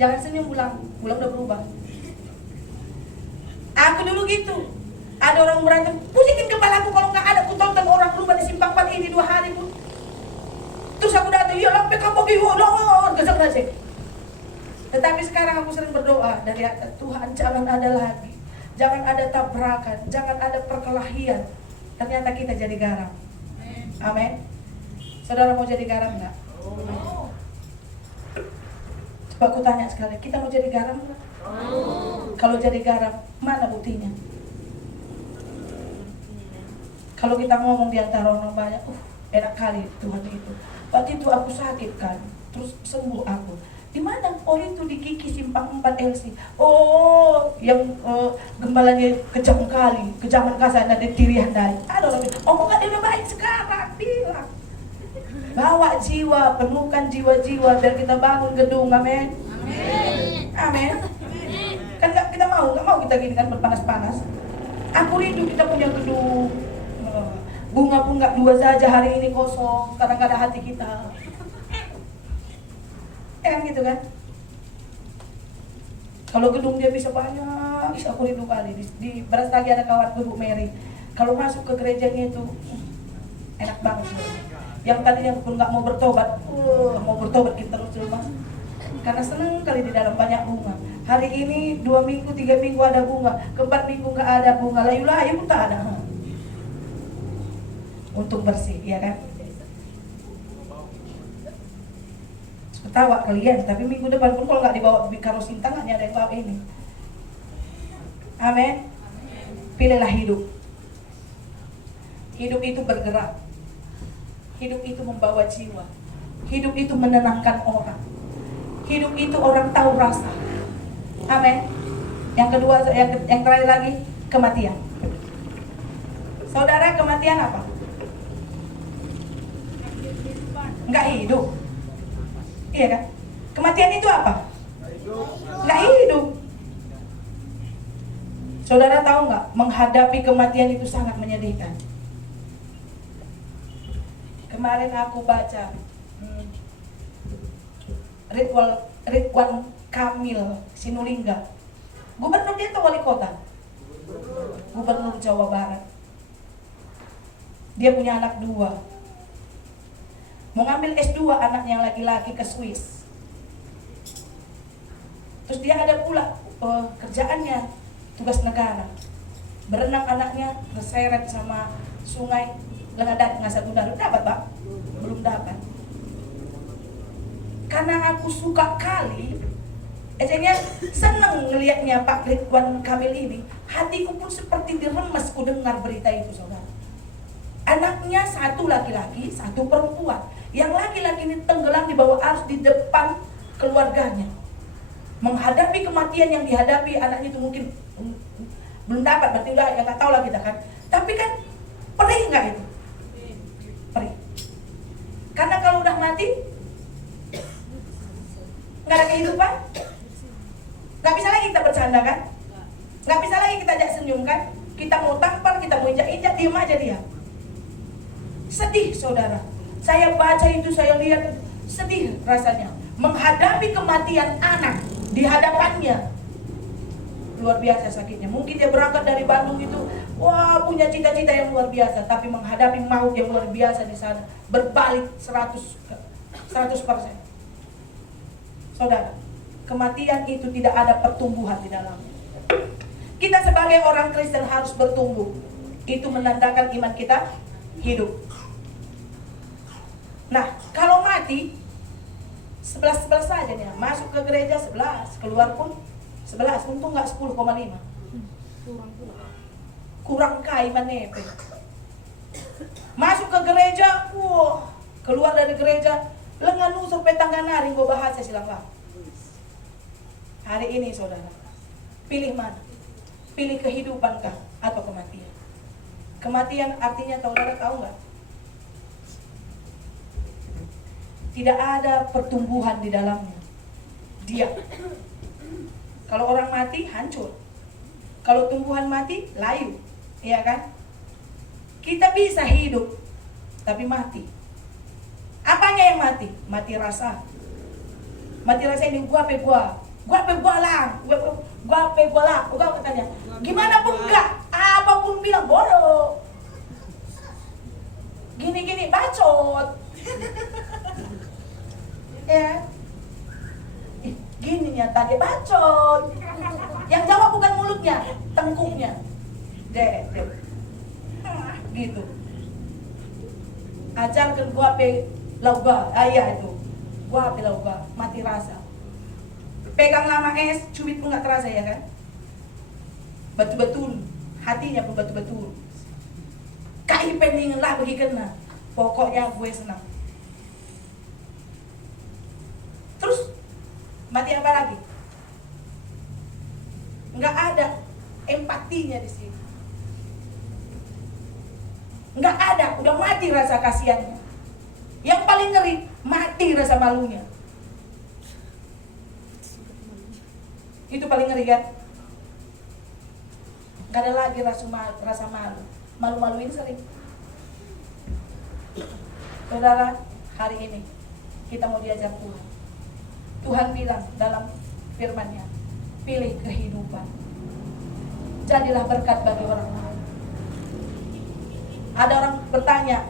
Jangan senyum, pulang udah berubah. Aku dulu gitu. Ada orang berantem, pusingin kepalaku kalau nggak ada. Aku tonton orang berubah di simpang 4 ini 2 hari pun. Terus aku datang, ya lampe kamu gihulon, kesel aja. Tetapi sekarang aku sering berdoa dari atas, Tuhan jangan ada lagi, jangan ada tabrakan, jangan ada perkelahian. Ternyata kita jadi garam. Amin. Saudara mau jadi garam nggak? Coba aku tanya sekali, kita mau jadi garam nggak? Kalau jadi garam, mana buktinya? Kalau kita ngomong di antara orang banyak, enak kali Tuhan itu. Waktu itu aku sakit kan, terus sembuh aku. Di mana? Oh itu di Kiki Simpang 4 LC. Oh yang gembalanya kejam kali, kejaman kasar ada tirian dari. Ada orang bilang, oh dia udah baik sekarang, bilang. Bawa jiwa, penuhkan jiwa-jiwa biar kita bangun gedung, amin. Amin. Kan kita nggak mau kita gini kan berpanas-panas. Aku rindu kita punya gedung. Bunga pun nggak 2 saja hari ini kosong karena nggak ada hati kita. Kan gitu kan? Kalau gedung dia bisa banyak, aku rindu kali. Di Beras lagi ada kawan Bu Mary. Kalau masuk ke gerejanya itu enak banget sih. Yang tadinya pun nggak mau bertobat kita terus di rumah. Karena seneng kali di dalam banyak bunga. Hari ini 2 minggu, 3 minggu ada bunga, ke-4 minggu nggak ada bunga, layu-layu pun tak ada. Untung bersih, ya kan? Ketawa kalian, tapi minggu depan pun kalau nggak dibawa karo sintang, nggak ada yang bawa ini. Amin. Pilihlah hidup. Hidup itu bergerak. Hidup itu membawa jiwa. Hidup itu menenangkan orang. Hidup itu orang tahu rasa. Amin. Yang kedua, yang terakhir lagi, kematian. Saudara, kematian apa? Enggak hidup. Iya kan? Kematian itu apa? Enggak hidup. Saudara tahu nggak, menghadapi kematian itu sangat menyedihkan. Kemarin aku baca Ridwan Kamil Sinulinga, gubernur dia atau wali kota? Gubernur Jawa Barat. Dia punya anak 2. Mau ngambil S2 anaknya yang laki-laki ke Swiss. Terus dia ada pula kerjaannya, tugas negara. Berenang anaknya terseret sama sungai Lengadat Ngasar Udara. Dapat Pak? Belum dapat. Karena aku suka kali, akhirnya seneng ngelihatnya Pak Ridwan Kamil ini. Hatiku pun seperti diremes ku dengar berita itu, saudara. Anaknya 1 laki-laki, 1 perempuan. Yang laki-laki ini tenggelam di bawah arus di depan keluarganya. Menghadapi kematian yang dihadapi anaknya itu mungkin belum dapat, berarti udah ya nggak tahu lah kita kan. Tapi kan perih nggak itu? Perih. Karena kalau udah mati nggak ada kehidupan, nggak bisa lagi kita bercanda kan, nggak bisa lagi kita ajak senyum kan. Kita mau tampar, kita mau injak-injak, diem aja dia. Sedih saudara. Saya baca itu, saya lihat sedih rasanya. Menghadapi kematian anak di hadapannya, luar biasa sakitnya. Mungkin dia berangkat dari Bandung itu, wah punya cita-cita yang luar biasa, tapi menghadapi maut yang luar biasa di sana, berbalik 100%. Saudara, kematian itu tidak ada pertumbuhan di dalamnya. Kita sebagai orang Kristen harus bertumbuh. Itu menandakan iman kita hidup. Nah, kalau mati 11 saja nih, masuk ke gereja 11, keluar pun 11, untung nggak 10,5. Kurang kai manepe. Masuk ke gereja, wah, keluar dari gereja, lengan usur petangga nari, gue bahasa silang lah. Hari ini saudara, pilih mana? Pilih kehidupan kah atau kematian? Kematian artinya saudara tahu nggak? Tidak ada pertumbuhan di dalamnya. Dia. Kalau orang mati hancur. Kalau tumbuhan mati layu, iya kan? Kita bisa hidup tapi mati. Apanya yang mati? Mati rasa. Mati rasa ini gua lang, gua katanya. Gimana pun enggak, apapun bilang bodoh. Gini bacot. Ya, gini nyata dia bacot. Yang jawab bukan mulutnya, tengkuknya. Deh. Gitu. Ajarkan gua pe lauga, ayah itu. Gua pe lauga, mati rasa. Pegang lama es, cubit pun nggak terasa ya kan? Betul-betul, hatinya pun betul-betul. Kai peningan lah bagi kena. Pokoknya gue senang. Terus mati apa lagi? Nggak ada empatinya di sini. Nggak ada, udah mati rasa kasihannya. Yang paling ngeri, mati rasa malunya. Itu paling ngeri kan? Nggak ada lagi rasa malu. Malu-maluin sering. Saudara, hari ini kita mau diajar Tuhan. Tuhan bilang dalam firman-Nya, pilih kehidupan. Jadilah berkat bagi orang lain. Ada orang bertanya,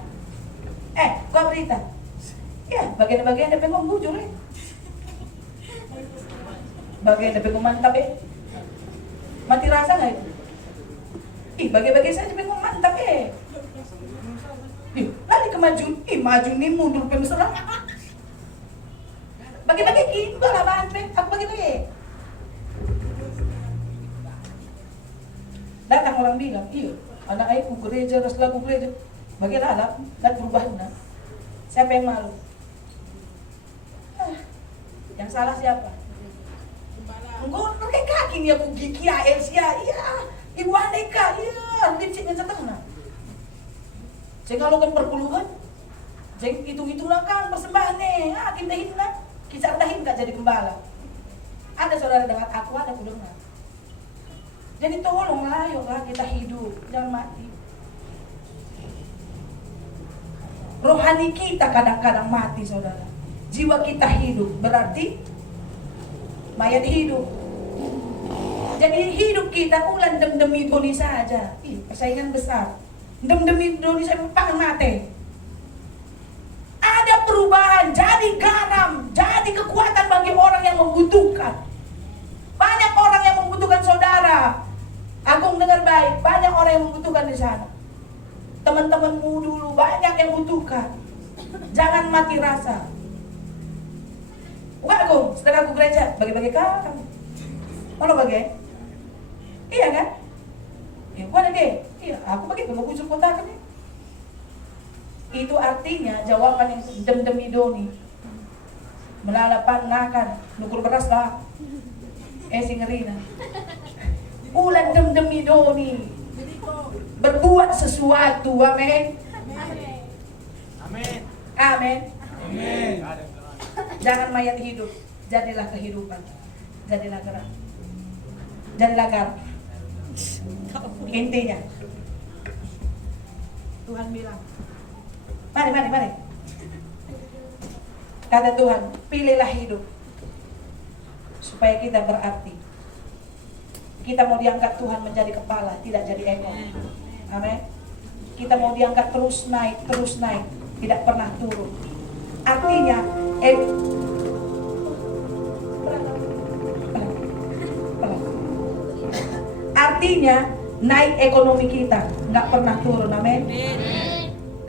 gua berita. Ya, bagian-bagian dia pengen bujur bagian dia pengen mantap Mati rasa nggak itu? Bagi-bagi saja pengen mantap Lari ke maju, maju nih mundur pemeserang. Bagi-bagi gini, gua lamaan aku bagi-bagi. Datang orang bilang, anak aku gereja, harus lagu gereja. Bagi lalap, dan berubah. Siapa yang malu? Yang salah siapa? Engkau pakai kaki nih aku gigi Elsia, iya. Ibu Aneka, iya. Lipstiknya setengah. Jangan kalau kan perpuluhan, jangan hitung-hitung kan persembahan nih. Kita hina, kita dahin nggak jadi gembala. Ada saudara dengan aku, ada aku dengar. Jadi tolonglah, ayolah kita hidup, jangan mati. Rohani kita kadang-kadang mati, saudara. Jiwa kita hidup, berarti mayat hidup. Jadi hidup kita ulan dem-demi doni saja. Persaingan besar. Dem-demi doni saya pangan mati. Ada perubahan, jadi garam, jadi kekuatan bagi orang yang membutuhkan. Banyak orang yang membutuhkan saudara. Agung dengar baik, banyak orang yang membutuhkan di sana. Teman-temanmu dulu banyak yang membutuhkan. Jangan mati rasa. Bukan Agung, sedang aku gereja bagi-bagi garam. Mau bagi? Iya kan? Ya, gua ada deh. Iya, aku bagi mau usul kota kan. Itu artinya jawaban yang dem-demi doni. Melalapan nakan, nukur beras lah. Singerina. Ulan dem-demi doni. Berbuat sesuatu, amin. Amin. Amin. Amin. Jangan mayat hidup, jadilah kehidupan. Jadilah gerak. Jadilah garam. Intinya Tuhan bilang, mari. Kata Tuhan, pilihlah hidup supaya kita berarti. Kita mau diangkat Tuhan menjadi kepala, tidak jadi ekor. Amin. Kita mau diangkat terus naik, tidak pernah turun. Artinya, artinya naik ekonomi kita, nggak pernah turun. Amin.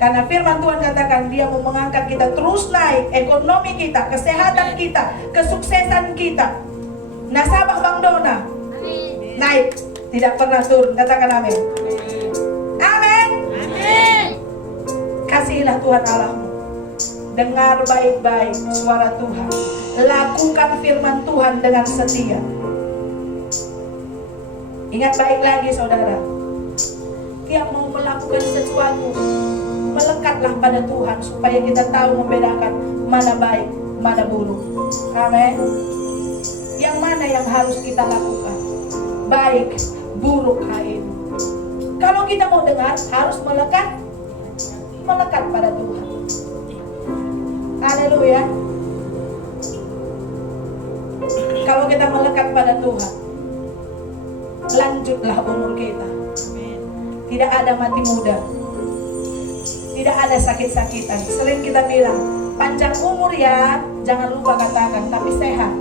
Karena firman Tuhan katakan Dia mau mengangkat kita terus naik, ekonomi kita, kesehatan kita, kesuksesan kita. Nasabah Bang Dona naik, tidak pernah turun. Katakan amin. Amin. Kasihilah Tuhan Allahmu. Dengar baik-baik suara Tuhan. Lakukan firman Tuhan dengan setia. Ingat baik lagi saudara, tiap mau melakukan sesuatu, melekatlah pada Tuhan supaya kita tahu membedakan mana baik, mana buruk. Amin. Yang mana yang harus kita lakukan, baik, buruk hari ini. Kalau kita mau dengar, harus melekat pada Tuhan. Haleluya. Kalau kita melekat pada Tuhan, lanjutlah umur kita. Tidak ada mati muda, tidak ada sakit-sakitan. Selain kita bilang panjang umur ya, jangan lupa katakan tapi sehat.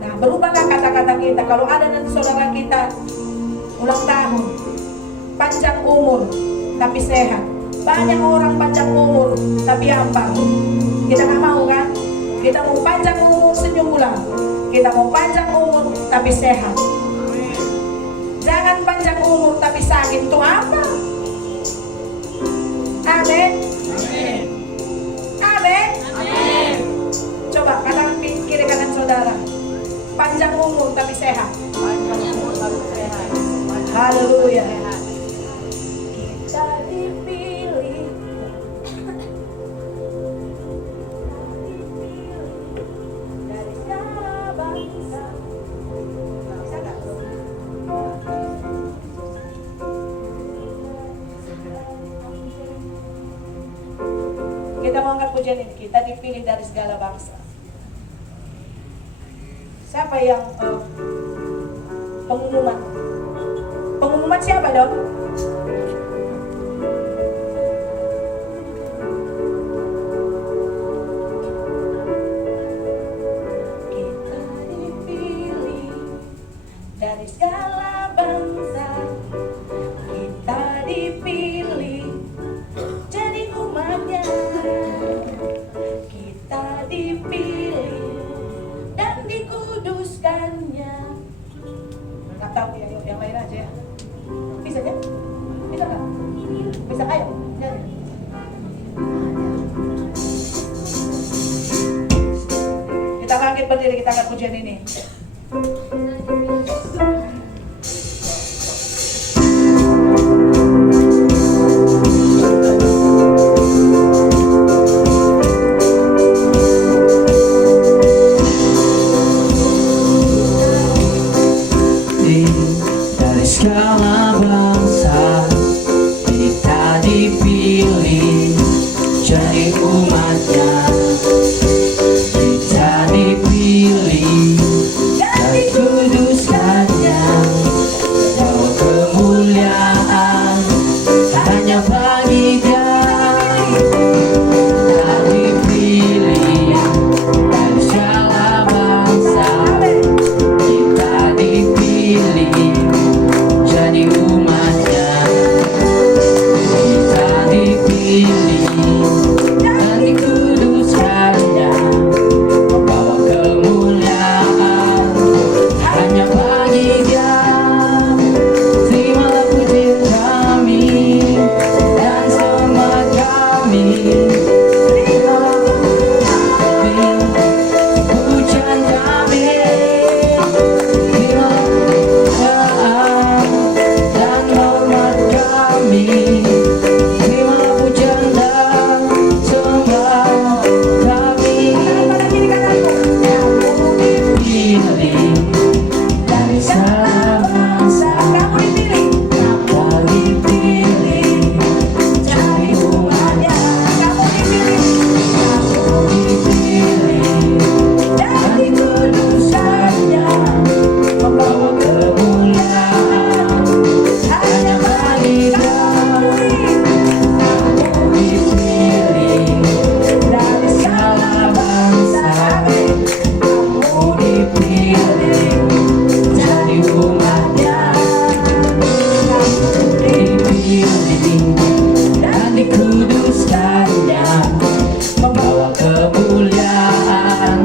Nah, berubahlah kata-kata kita. Kalau ada nanti saudara kita ulang tahun, panjang umur tapi sehat. Banyak orang panjang umur tapi ambang. Kita nggak mau kan? Kita mau panjang umur senyum ulang. Kita mau panjang umur tapi sehat. Jangan panjang umur tapi sakit. Itu apa? Amin. Amin. Coba kanan kiri kanan saudara. Panjang umur tapi sehat. Haleluya. Kita dipilih. Dari segala bangsa. Kita mau angkat pujian ini. Kita dipilih dari segala bangsa. Siapa yang pengumuman? Pengumuman siapa dong? Kita dipilih dari segala bangsa. Kita dipilih jadi umatnya. Kita dipilih dan dikuduskannya. Nggak tahu ya, yang lain aja ya. Bisa kan? bangkit berdiri, kita akan pujian ini. Dari segala bangsa kita dipilih jadi umatnya, kita dipilih dan kuduskannya, bawa kemuliaan hanya bagi Dia. Kita dipilih dari segala bangsa, kita dipilih jadi umatnya, kita dipilih dan dikuduskannya, membawa kemuliaan hanya bagi Dia. Terimalah pujian kami dan sembah kami, terimalah pujian kami, terimalah kemuliaan dan hormat kami, terimalah pujian dan sembah kami. Dipilih dari segala bangsa, Kamu dipilih, kau dipilih jadi umatnya, kamu dipilih, dipilih dan dikuduskannya, membawa kemuliaan hanya bagi Dia. Kamu dipilih dari segala bangsa, kamu dipilih jadi umatnya, dipilih dan dikuduskannya, membawa kemuliaan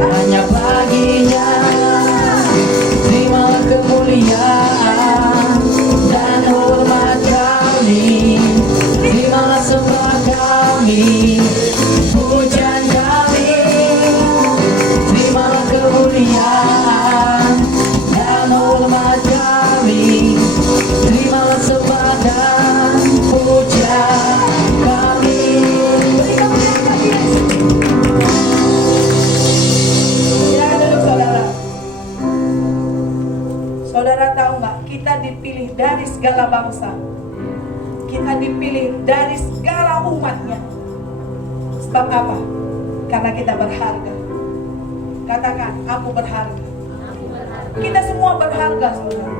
hanya bagi-Nya. Terimalah kemuliaan dan hormat kami, terimalah sembah kami, pujian kami, terimalah kemuliaan dan hormat kami, terimalah sembah dan pujian kami. Silakan duduk saudara. Saudara tahu nggak? Kita dipilih dari segala bangsa. Kita dipilih dari segala umatnya. Sebab apa? Karena kita berharga. Katakan, aku berharga. Kita semua berharga, saudara.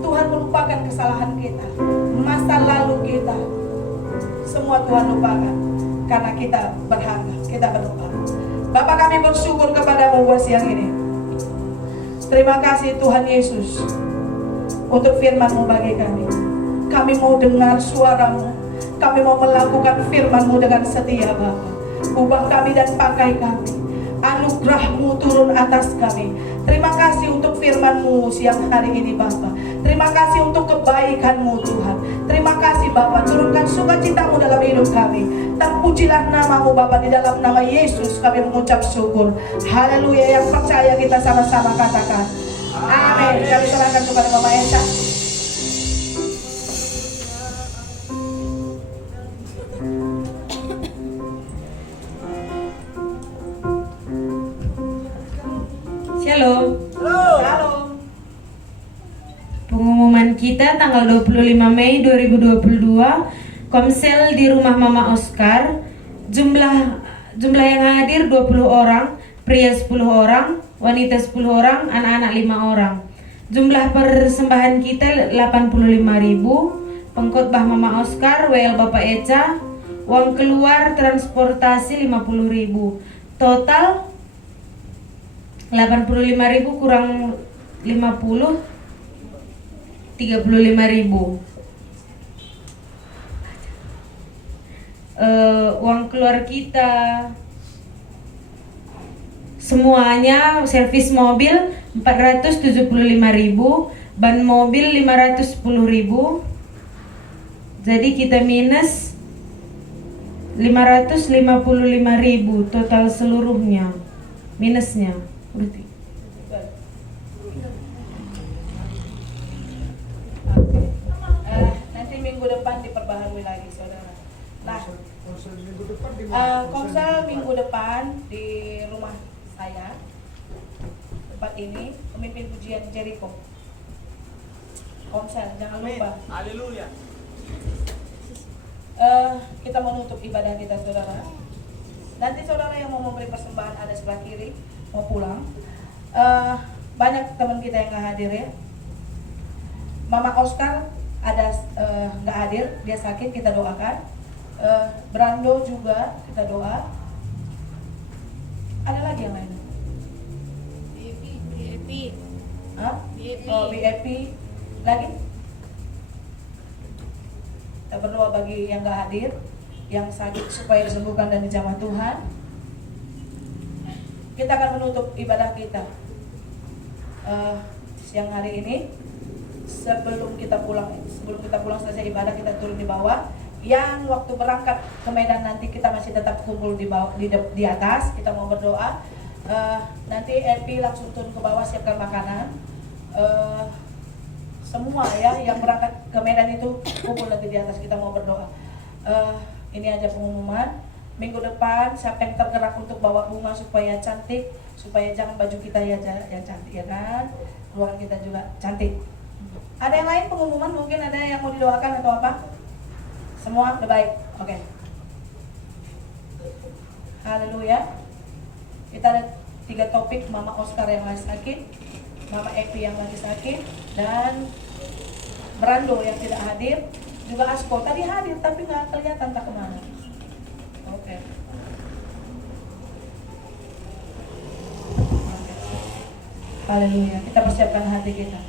Tuhan melupakan kesalahan kita, masa lalu kita. Semua Tuhan lupakan. Karena kita berharga. Kita berdoa. Bapa, kami bersyukur kepadamu buat siang ini. Terima kasih Tuhan Yesus untuk firman-Mu bagi kami. Kami mau dengar suara-Mu. Kami mau melakukan firman-Mu dengan setia, Bapa. Ubah kami dan pakai kami. Anugerah-Mu turun atas kami. Terima kasih untuk firman-Mu siang hari ini, Bapa. Terima kasih untuk kebaikan-Mu, Tuhan. Terima kasih, Bapa. Turunkan sukacita-Mu dalam hidup kami. Terpujilah nama-Mu, Bapa. Di dalam nama Yesus kami mengucap syukur. Haleluya. Yang percaya kita sama-sama katakan amin. Kami serahkan kepada Mama Esa. Shalom. Halo. Pengumuman kita tanggal 25 Mei 2022, Komsel di rumah Mama Oscar. Jumlah yang hadir 20 orang, pria 10 orang, wanita 10 orang, anak-anak 5 orang. Jumlah persembahan kita 85.000. Pengkhotbah Mama Oscar, WL Bapak Eca. Uang keluar transportasi 50.000. Total 85.000 kurang 50, 35.000. Uang keluar kita semuanya, servis mobil 475.000, ban mobil 510.000. Jadi kita minus 555.000 total seluruhnya. minusnya. Berarti. Nanti minggu depan diperbaharui lagi saudara. Nah, Konsel minggu depan di mana? konsel minggu depan di rumah saya, tempat ini, pemimpin pujian Jericho. Konsel, jangan lupa. Haleluya. Kita menutup ibadah kita saudara. Nanti saudara yang mau memberi persembahan ada sebelah kiri, mau pulang. Banyak teman kita yang nggak hadir ya. Mama Oscar ada nggak hadir, dia sakit, kita doakan. Brando juga kita doa. Ada lagi yang lain? BIP. Hah? BIP. Oh, BIP lagi? Kita berdoa bagi yang nggak hadir, yang sakit supaya disembuhkan dan dijamah Tuhan. Kita akan menutup ibadah kita siang hari ini. Sebelum kita pulang selesai ibadah, kita turun di bawah. Yang waktu berangkat ke Medan nanti kita masih tetap kumpul di bawah, di atas. Kita mau berdoa. Nanti Epi langsung turun ke bawah siapkan makanan. Semua ya yang berangkat ke Medan itu kumpul nanti di atas, kita mau berdoa. Ini aja pengumuman. Minggu depan siapa yang tergerak untuk bawa bunga supaya cantik, supaya jangan baju kita ya yang cantik ya kan, ruangan kita juga cantik. Ada yang lain pengumuman, mungkin ada yang mau didoakan atau apa? Semua udah baik, oke. Haleluya. Kita ada 3 topik, Mama Oscar yang lagi sakit, Mama Epi yang lagi sakit, dan Brando yang tidak hadir, juga Asko tadi hadir tapi nggak kelihatan tak kemana. Oke. Haleluya. Kita persiapkan hati kita.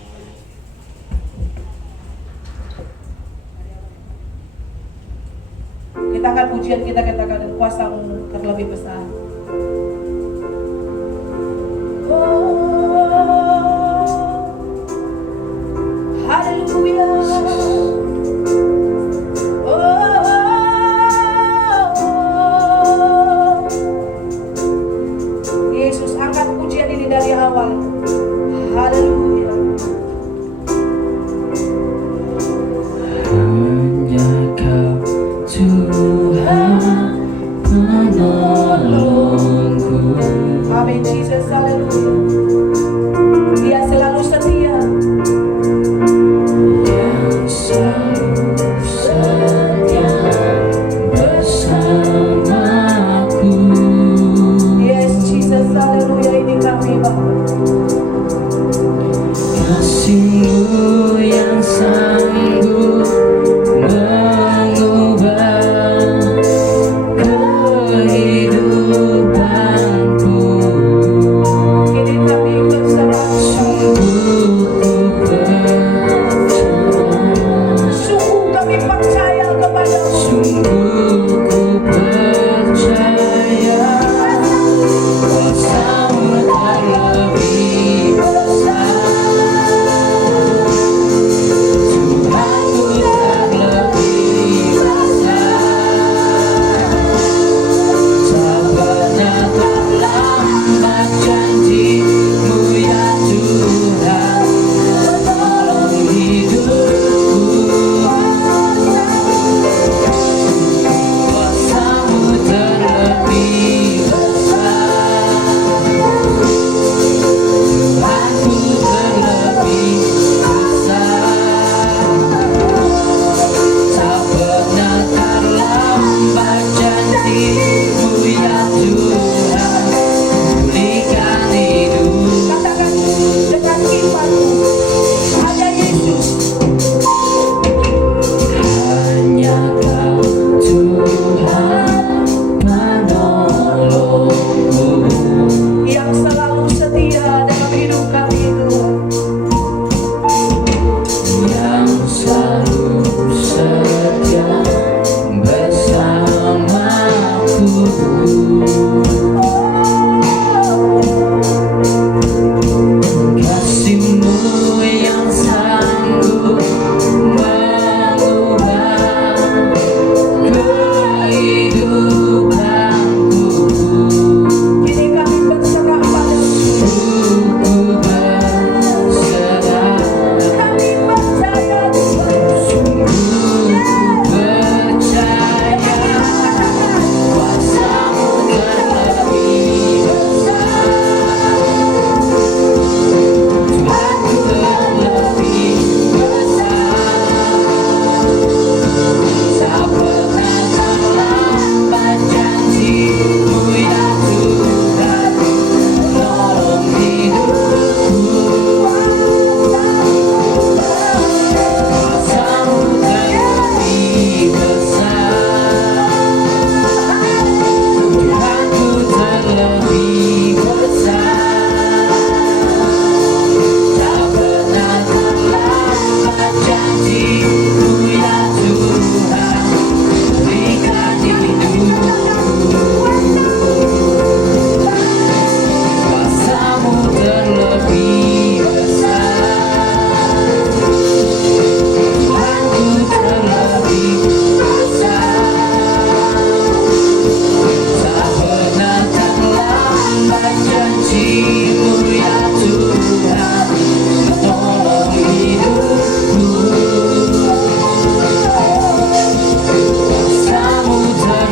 Kita akan pujian kita katakan kuasa-Mu terlebih besar. Haleluya. Yesus, angkat pujian ini dari awal. Haleluya. Hanya Kau Tuhan penolongku. Amin Jesus, haleluya. Dia selalu setia. Yang selalu setia bersamaku. Yes Jesus, haleluya. Ini kami Bapa. Kasih-Mu yang sanggup mengubah kehidupanku. Kini kami berserah. Sungguh Sungguh kami percaya kepadamu. ku percaya kuasa-Mu terlebih besar. Tuhanku terlebih besar. Tak pernah terlambat janji-Mu ya Tuhan, menolong hidupku. Kuasa-Mu terlebih besar. Tuhanku terlebih besar. Tak pernah terlambat janji-Mu ya Tuhan,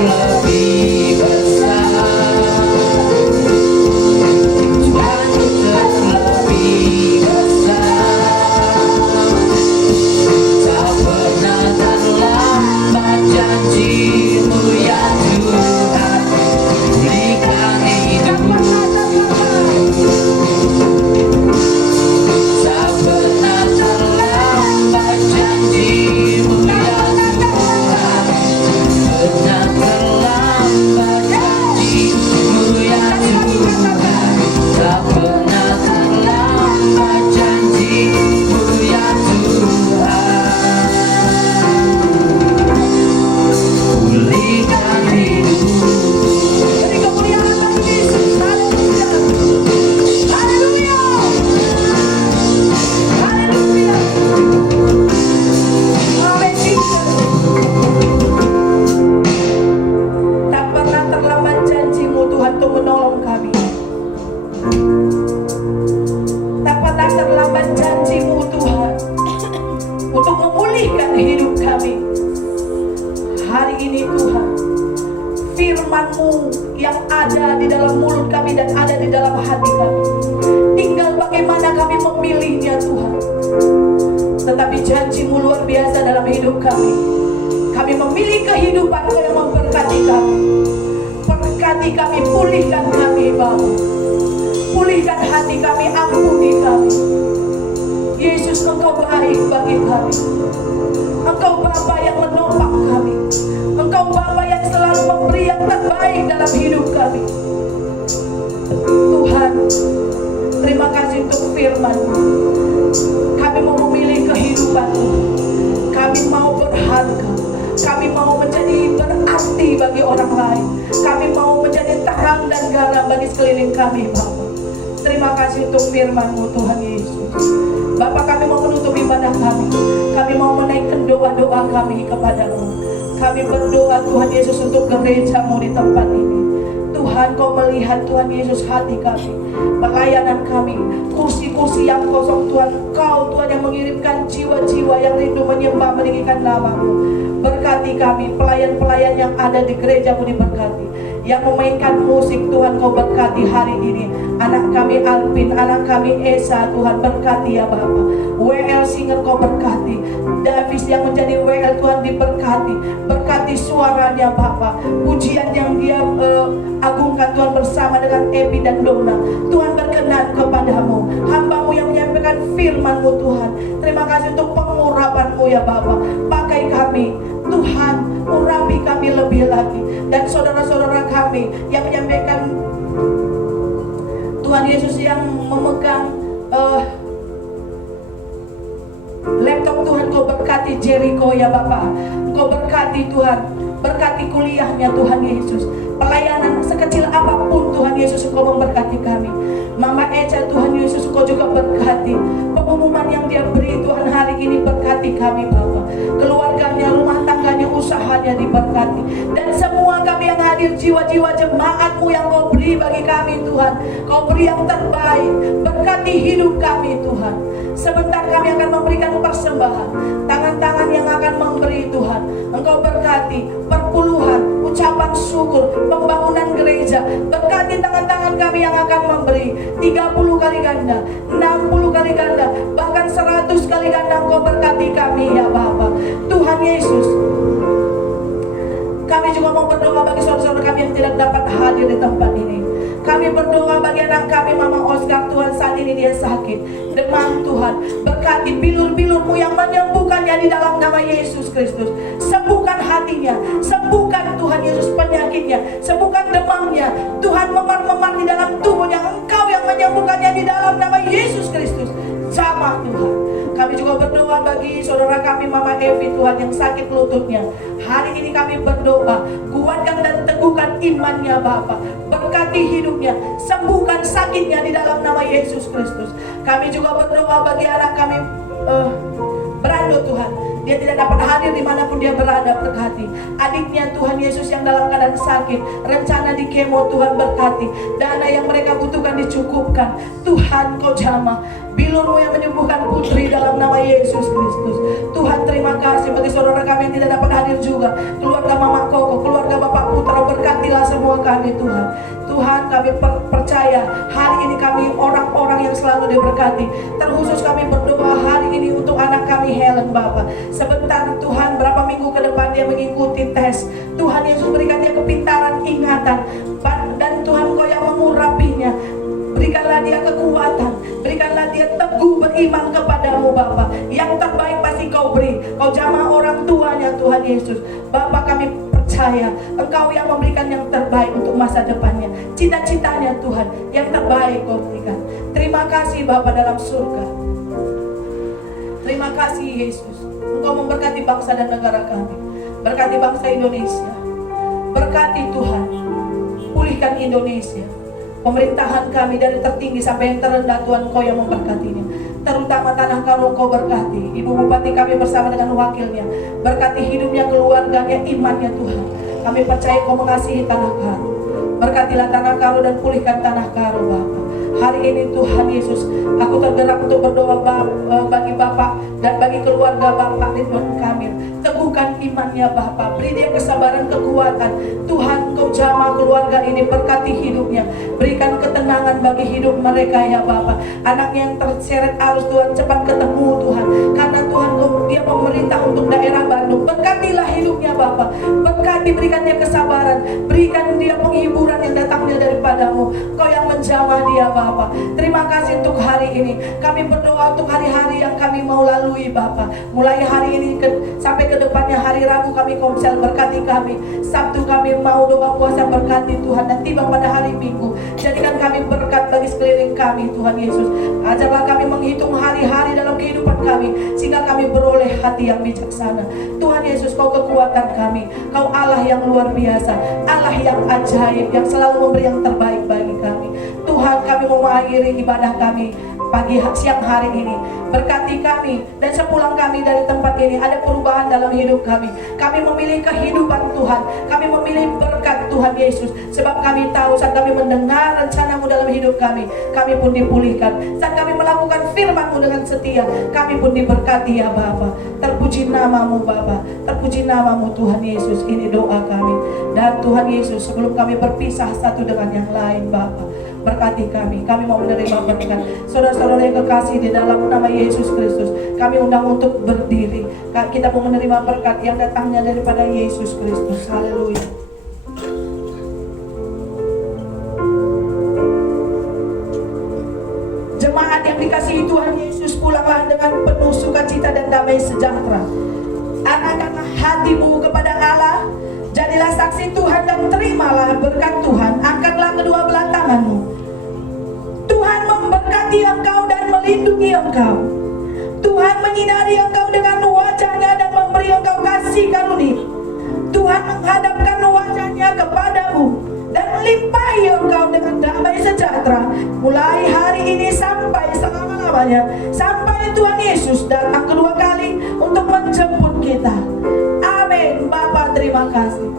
terlebih besar, tujuanmu terlebih besar. Tak pernah terlambat janjimu ya Tuhan, berikan hidupku. Tak pernah terlambat janjimu ya Tuhan, pernah terlambat janjimu ya Tuhan. Tak pernah terlambat janjimu ya Tuhan, pulihkan hidupku. Beri kemuliaan bagi Yesus. Haleluya. Haleluya. Haleluya. Amin. Tak pernah terlambat janjimu Tuhan untuk menolong kami. Tak pernah terlambat janjimu Tuhan untuk memulihkan hidup kami. Hari ini Tuhan, firman-Mu yang ada di dalam mulut kami dan ada di dalam hati kami, tinggal bagaimana kami memilihnya Tuhan. Tetapi janji-Mu luar biasa dalam hidup kami. Kami memilih kehidupan yang memberkati kami. Berkati kami, pulihkan kami Bapa. Pulihkan hati kami, ampuni kami. Yesus, Engkau baik bagi kami. Engkau Bapa yang menopang kami. Engkau Bapa yang selalu memberi yang terbaik dalam hidup kami. Tuhan, terima kasih untuk firman-Mu. Kami mau memilih kehidupan-Mu. Kami mau berharga. Kami mau menjadi berarti bagi orang lain. Kami mau menjadi terang dan garam bagi sekeliling kami, Bapa. Terima kasih untuk firman-Mu Tuhan Yesus. Bapa, kami mau menutup ibadah kami. Kami mau menaikkan doa-doa kami kepadamu. Kami berdoa Tuhan Yesus untuk gereja-Mu di tempat ini. Tuhan, Kau melihat Tuhan Yesus hati kami, pelayanan kami, kursi-kursi yang kosong Tuhan. Kau Tuhan yang mengirimkan jiwa-jiwa yang rindu menyembah meninggikan nama-Mu. Berkati kami, pelayan-pelayan yang ada di gereja-Mu diberkati. Yang memainkan musik Tuhan, Kau berkati hari ini. Anak kami Alvin, anak kami Esa, Tuhan berkati ya Bapa. WL Singer Kau berkati. Davis yang menjadi WL Tuhan diberkati. Berkati suaranya Bapa. Pujian yang dia agungkan Tuhan bersama dengan Epi dan Dona. Tuhan berkenan kepadamu. Hamba-Mu yang menyampaikan firman-Mu Tuhan. Terima kasih untuk pengurapan-Mu ya Bapa. Pakai kami Tuhan, urapi kami lebih lagi. Dan saudara-saudara kami yang menyampaikan Tuhan Yesus yang memegang laptop Tuhan, Kau berkati Jericho ya Bapa. Kau berkati Tuhan, berkati kuliahnya Tuhan Yesus. Pelayanan sekecil apapun Tuhan Yesus, Kau memberkati kami. Mama Eca Tuhan Yesus, Kau juga berkati. Pengumuman yang dia beri Tuhan hari ini, berkati kami Bapa. Keluarganya, rumah tangganya, usahanya diberkati. Dan semua kami yang hadir, jiwa-jiwa jemaat-Mu yang Kau beri bagi kami Tuhan. Kau beri yang terbaik. Berkati hidup kami Tuhan. Sebentar kami akan memberikan persembahan. Tangan-tangan yang akan memberi Tuhan, Engkau berkati perpuluhan, ucapan syukur, pembangunan gereja. Berkati tangan-tangan kami yang akan memberi 30 kali ganda, 60 kali ganda, bahkan 100 kali ganda. Engkau berkati kami ya Bapa. Tuhan Yesus, kami juga mau berdoa bagi saudara-saudara kami yang tidak dapat hadir di tempat ini. Kami berdoa bagi anak kami Mama Oscar Tuhan, saat ini dia sakit, demam Tuhan. Berkati bilur-bilur-Mu yang menyembuhkannya di dalam nama Yesus Kristus. Sembuhkan hatinya, sembuhkan Tuhan Yesus penyakitnya, sembuhkan demamnya. Tuhan, memar-memar di dalam tubuhnya, Engkau yang menyembuhkannya di dalam nama Yesus Kristus. Jamah Tuhan. Kami juga berdoa bagi saudara kami Mama Evi Tuhan yang sakit lututnya. Hari ini kami berdoa, kuatkan dan teguhkan imannya Bapa. Berkati hidupnya, sembuhkan sakitnya di dalam nama Yesus Kristus. Kami juga berdoa bagi anak kami Brando Tuhan. Dia tidak dapat hadir dimanapun dia berada, berkati. Adiknya Tuhan Yesus yang dalam keadaan sakit, rencana di kemo Tuhan berkati. Dana yang mereka butuhkan dicukupkan. Tuhan Kau jamah. Bilurmu yang menyembuhkan putri dalam nama Yesus Kristus. Tuhan terima kasih bagi saudara kami yang tidak dapat hadir juga. Keluarga Mama Koko, keluarga Bapak Putra, berkatilah semua kami Tuhan. Tuhan kami percaya hari ini kami orang-orang yang selalu diberkati. Terkhusus kami berdoa hari ini untuk anak kami Helen Bapak. Sebentar Tuhan, berapa minggu ke depan dia mengikuti tes. Tuhan Yesus berikan dia kepintaran, ingatan. Dan Tuhan Kau yang mengurapinya. Berikanlah dia kekuatan, berikanlah dia teguh beriman kepadamu Bapa. Yang terbaik pasti Kau beri. Kau jamah orang tuanya Tuhan Yesus. Bapa kami percaya Engkau yang memberikan yang terbaik untuk masa depannya. Cita-citanya Tuhan, yang terbaik Kau berikan. Terima kasih Bapa dalam surga. Terima kasih Yesus. Engkau memberkati bangsa dan negara kami. Berkati bangsa Indonesia. Berkati Tuhan. Pulihkan Indonesia. Pemerintahan kami dari tertinggi sampai yang terendah Tuhan Kau yang memberkatinya. Terutama Tanah Karo Kau berkati. Ibu Bupati kami bersama dengan wakilnya. Berkati hidupnya, keluarganya, imannya Tuhan. Kami percaya Kau mengasihi Tanah Karo. Berkatilah Tanah Karo dan pulihkan Tanah Karo Bapa. Hari ini Tuhan Yesus, aku tergerak untuk berdoa bagi Bapak dan bagi keluarga Bapak Ridwan Kamil. Teguhkan imannya Bapak, beri dia kesabaran, kekuatan. Tuhan Kau jamah keluarga ini, berkati hidupnya. Berikan ketenangan bagi hidup mereka ya Bapak. Anaknya yang terseret arus Tuhan cepat ketemu Tuhan. Karena Tuhan dia memerintah untuk daerah Bandung. Berkatilah hidupnya Bapak. Berkati, berikan dia kesabaran. Berikan dia penghiburan yang datangnya daripadamu. Kau yang menjamah dia Bapak. Terima kasih untuk hari ini. Kami berdoa untuk hari-hari yang kami mau lalui Bapak. Mulai hari ini sampai ke depannya hari Rabu kami komsel, berkati kami. Sabtu kami mau doa puasa, berkati Tuhan. Dan tiba pada hari Minggu, jadikan kami berkat bagi sekeliling kami Tuhan Yesus. Ajarlah kami menghitung hari-hari dalam kehidupan kami, sehingga kami beroleh hati yang bijaksana. Tuhan Yesus, Kau kekuatan kami. Kau Allah yang luar biasa, Allah yang ajaib, yang selalu memberi yang terbaik bagi kami. Tuhan, kami mau mengakhiri ibadah kami siang hari ini. Berkati kami, dan sepulang kami dari tempat ini ada perubahan dalam hidup kami. Kami memilih kehidupan Tuhan. Kami memilih berkat Tuhan Yesus. Sebab kami tahu saat kami mendengar rencana-Mu dalam hidup kami pun dipulihkan. Saat kami melakukan firman-Mu dengan setia, kami pun diberkati ya Bapa. Terpuji nama-Mu Bapa, terpuji nama-Mu Tuhan Yesus. Ini doa kami. Dan Tuhan Yesus, sebelum kami berpisah satu dengan yang lain Bapa, berkati kami mau menerima berkat. Saudara-saudara yang kekasih di dalam nama Yesus Kristus, kami undang untuk berdiri. Kita mau menerima berkat yang datangnya daripada Yesus Kristus. Haleluya. Jemaat yang dikasihi Tuhan Yesus, pulanglah dengan penuh sukacita dan damai sejahtera. Arahkanlah hatimu kepada Allah. Jadilah saksi Tuhan dan terimalah berkat Tuhan. Angkatlah kedua belah tanganmu. Tuhan memberkati engkau dan melindungi engkau. Tuhan menyinari engkau dengan wajahnya dan memberi engkau kasih karunia. Tuhan menghadapkan wajahnya kepadamu dan melimpahi engkau dengan damai sejahtera. Mulai hari ini sampai selama-lamanya. Sampai Tuhan Yesus datang kedua kali untuk menjemput kita. Amin. Bapa terima kasih.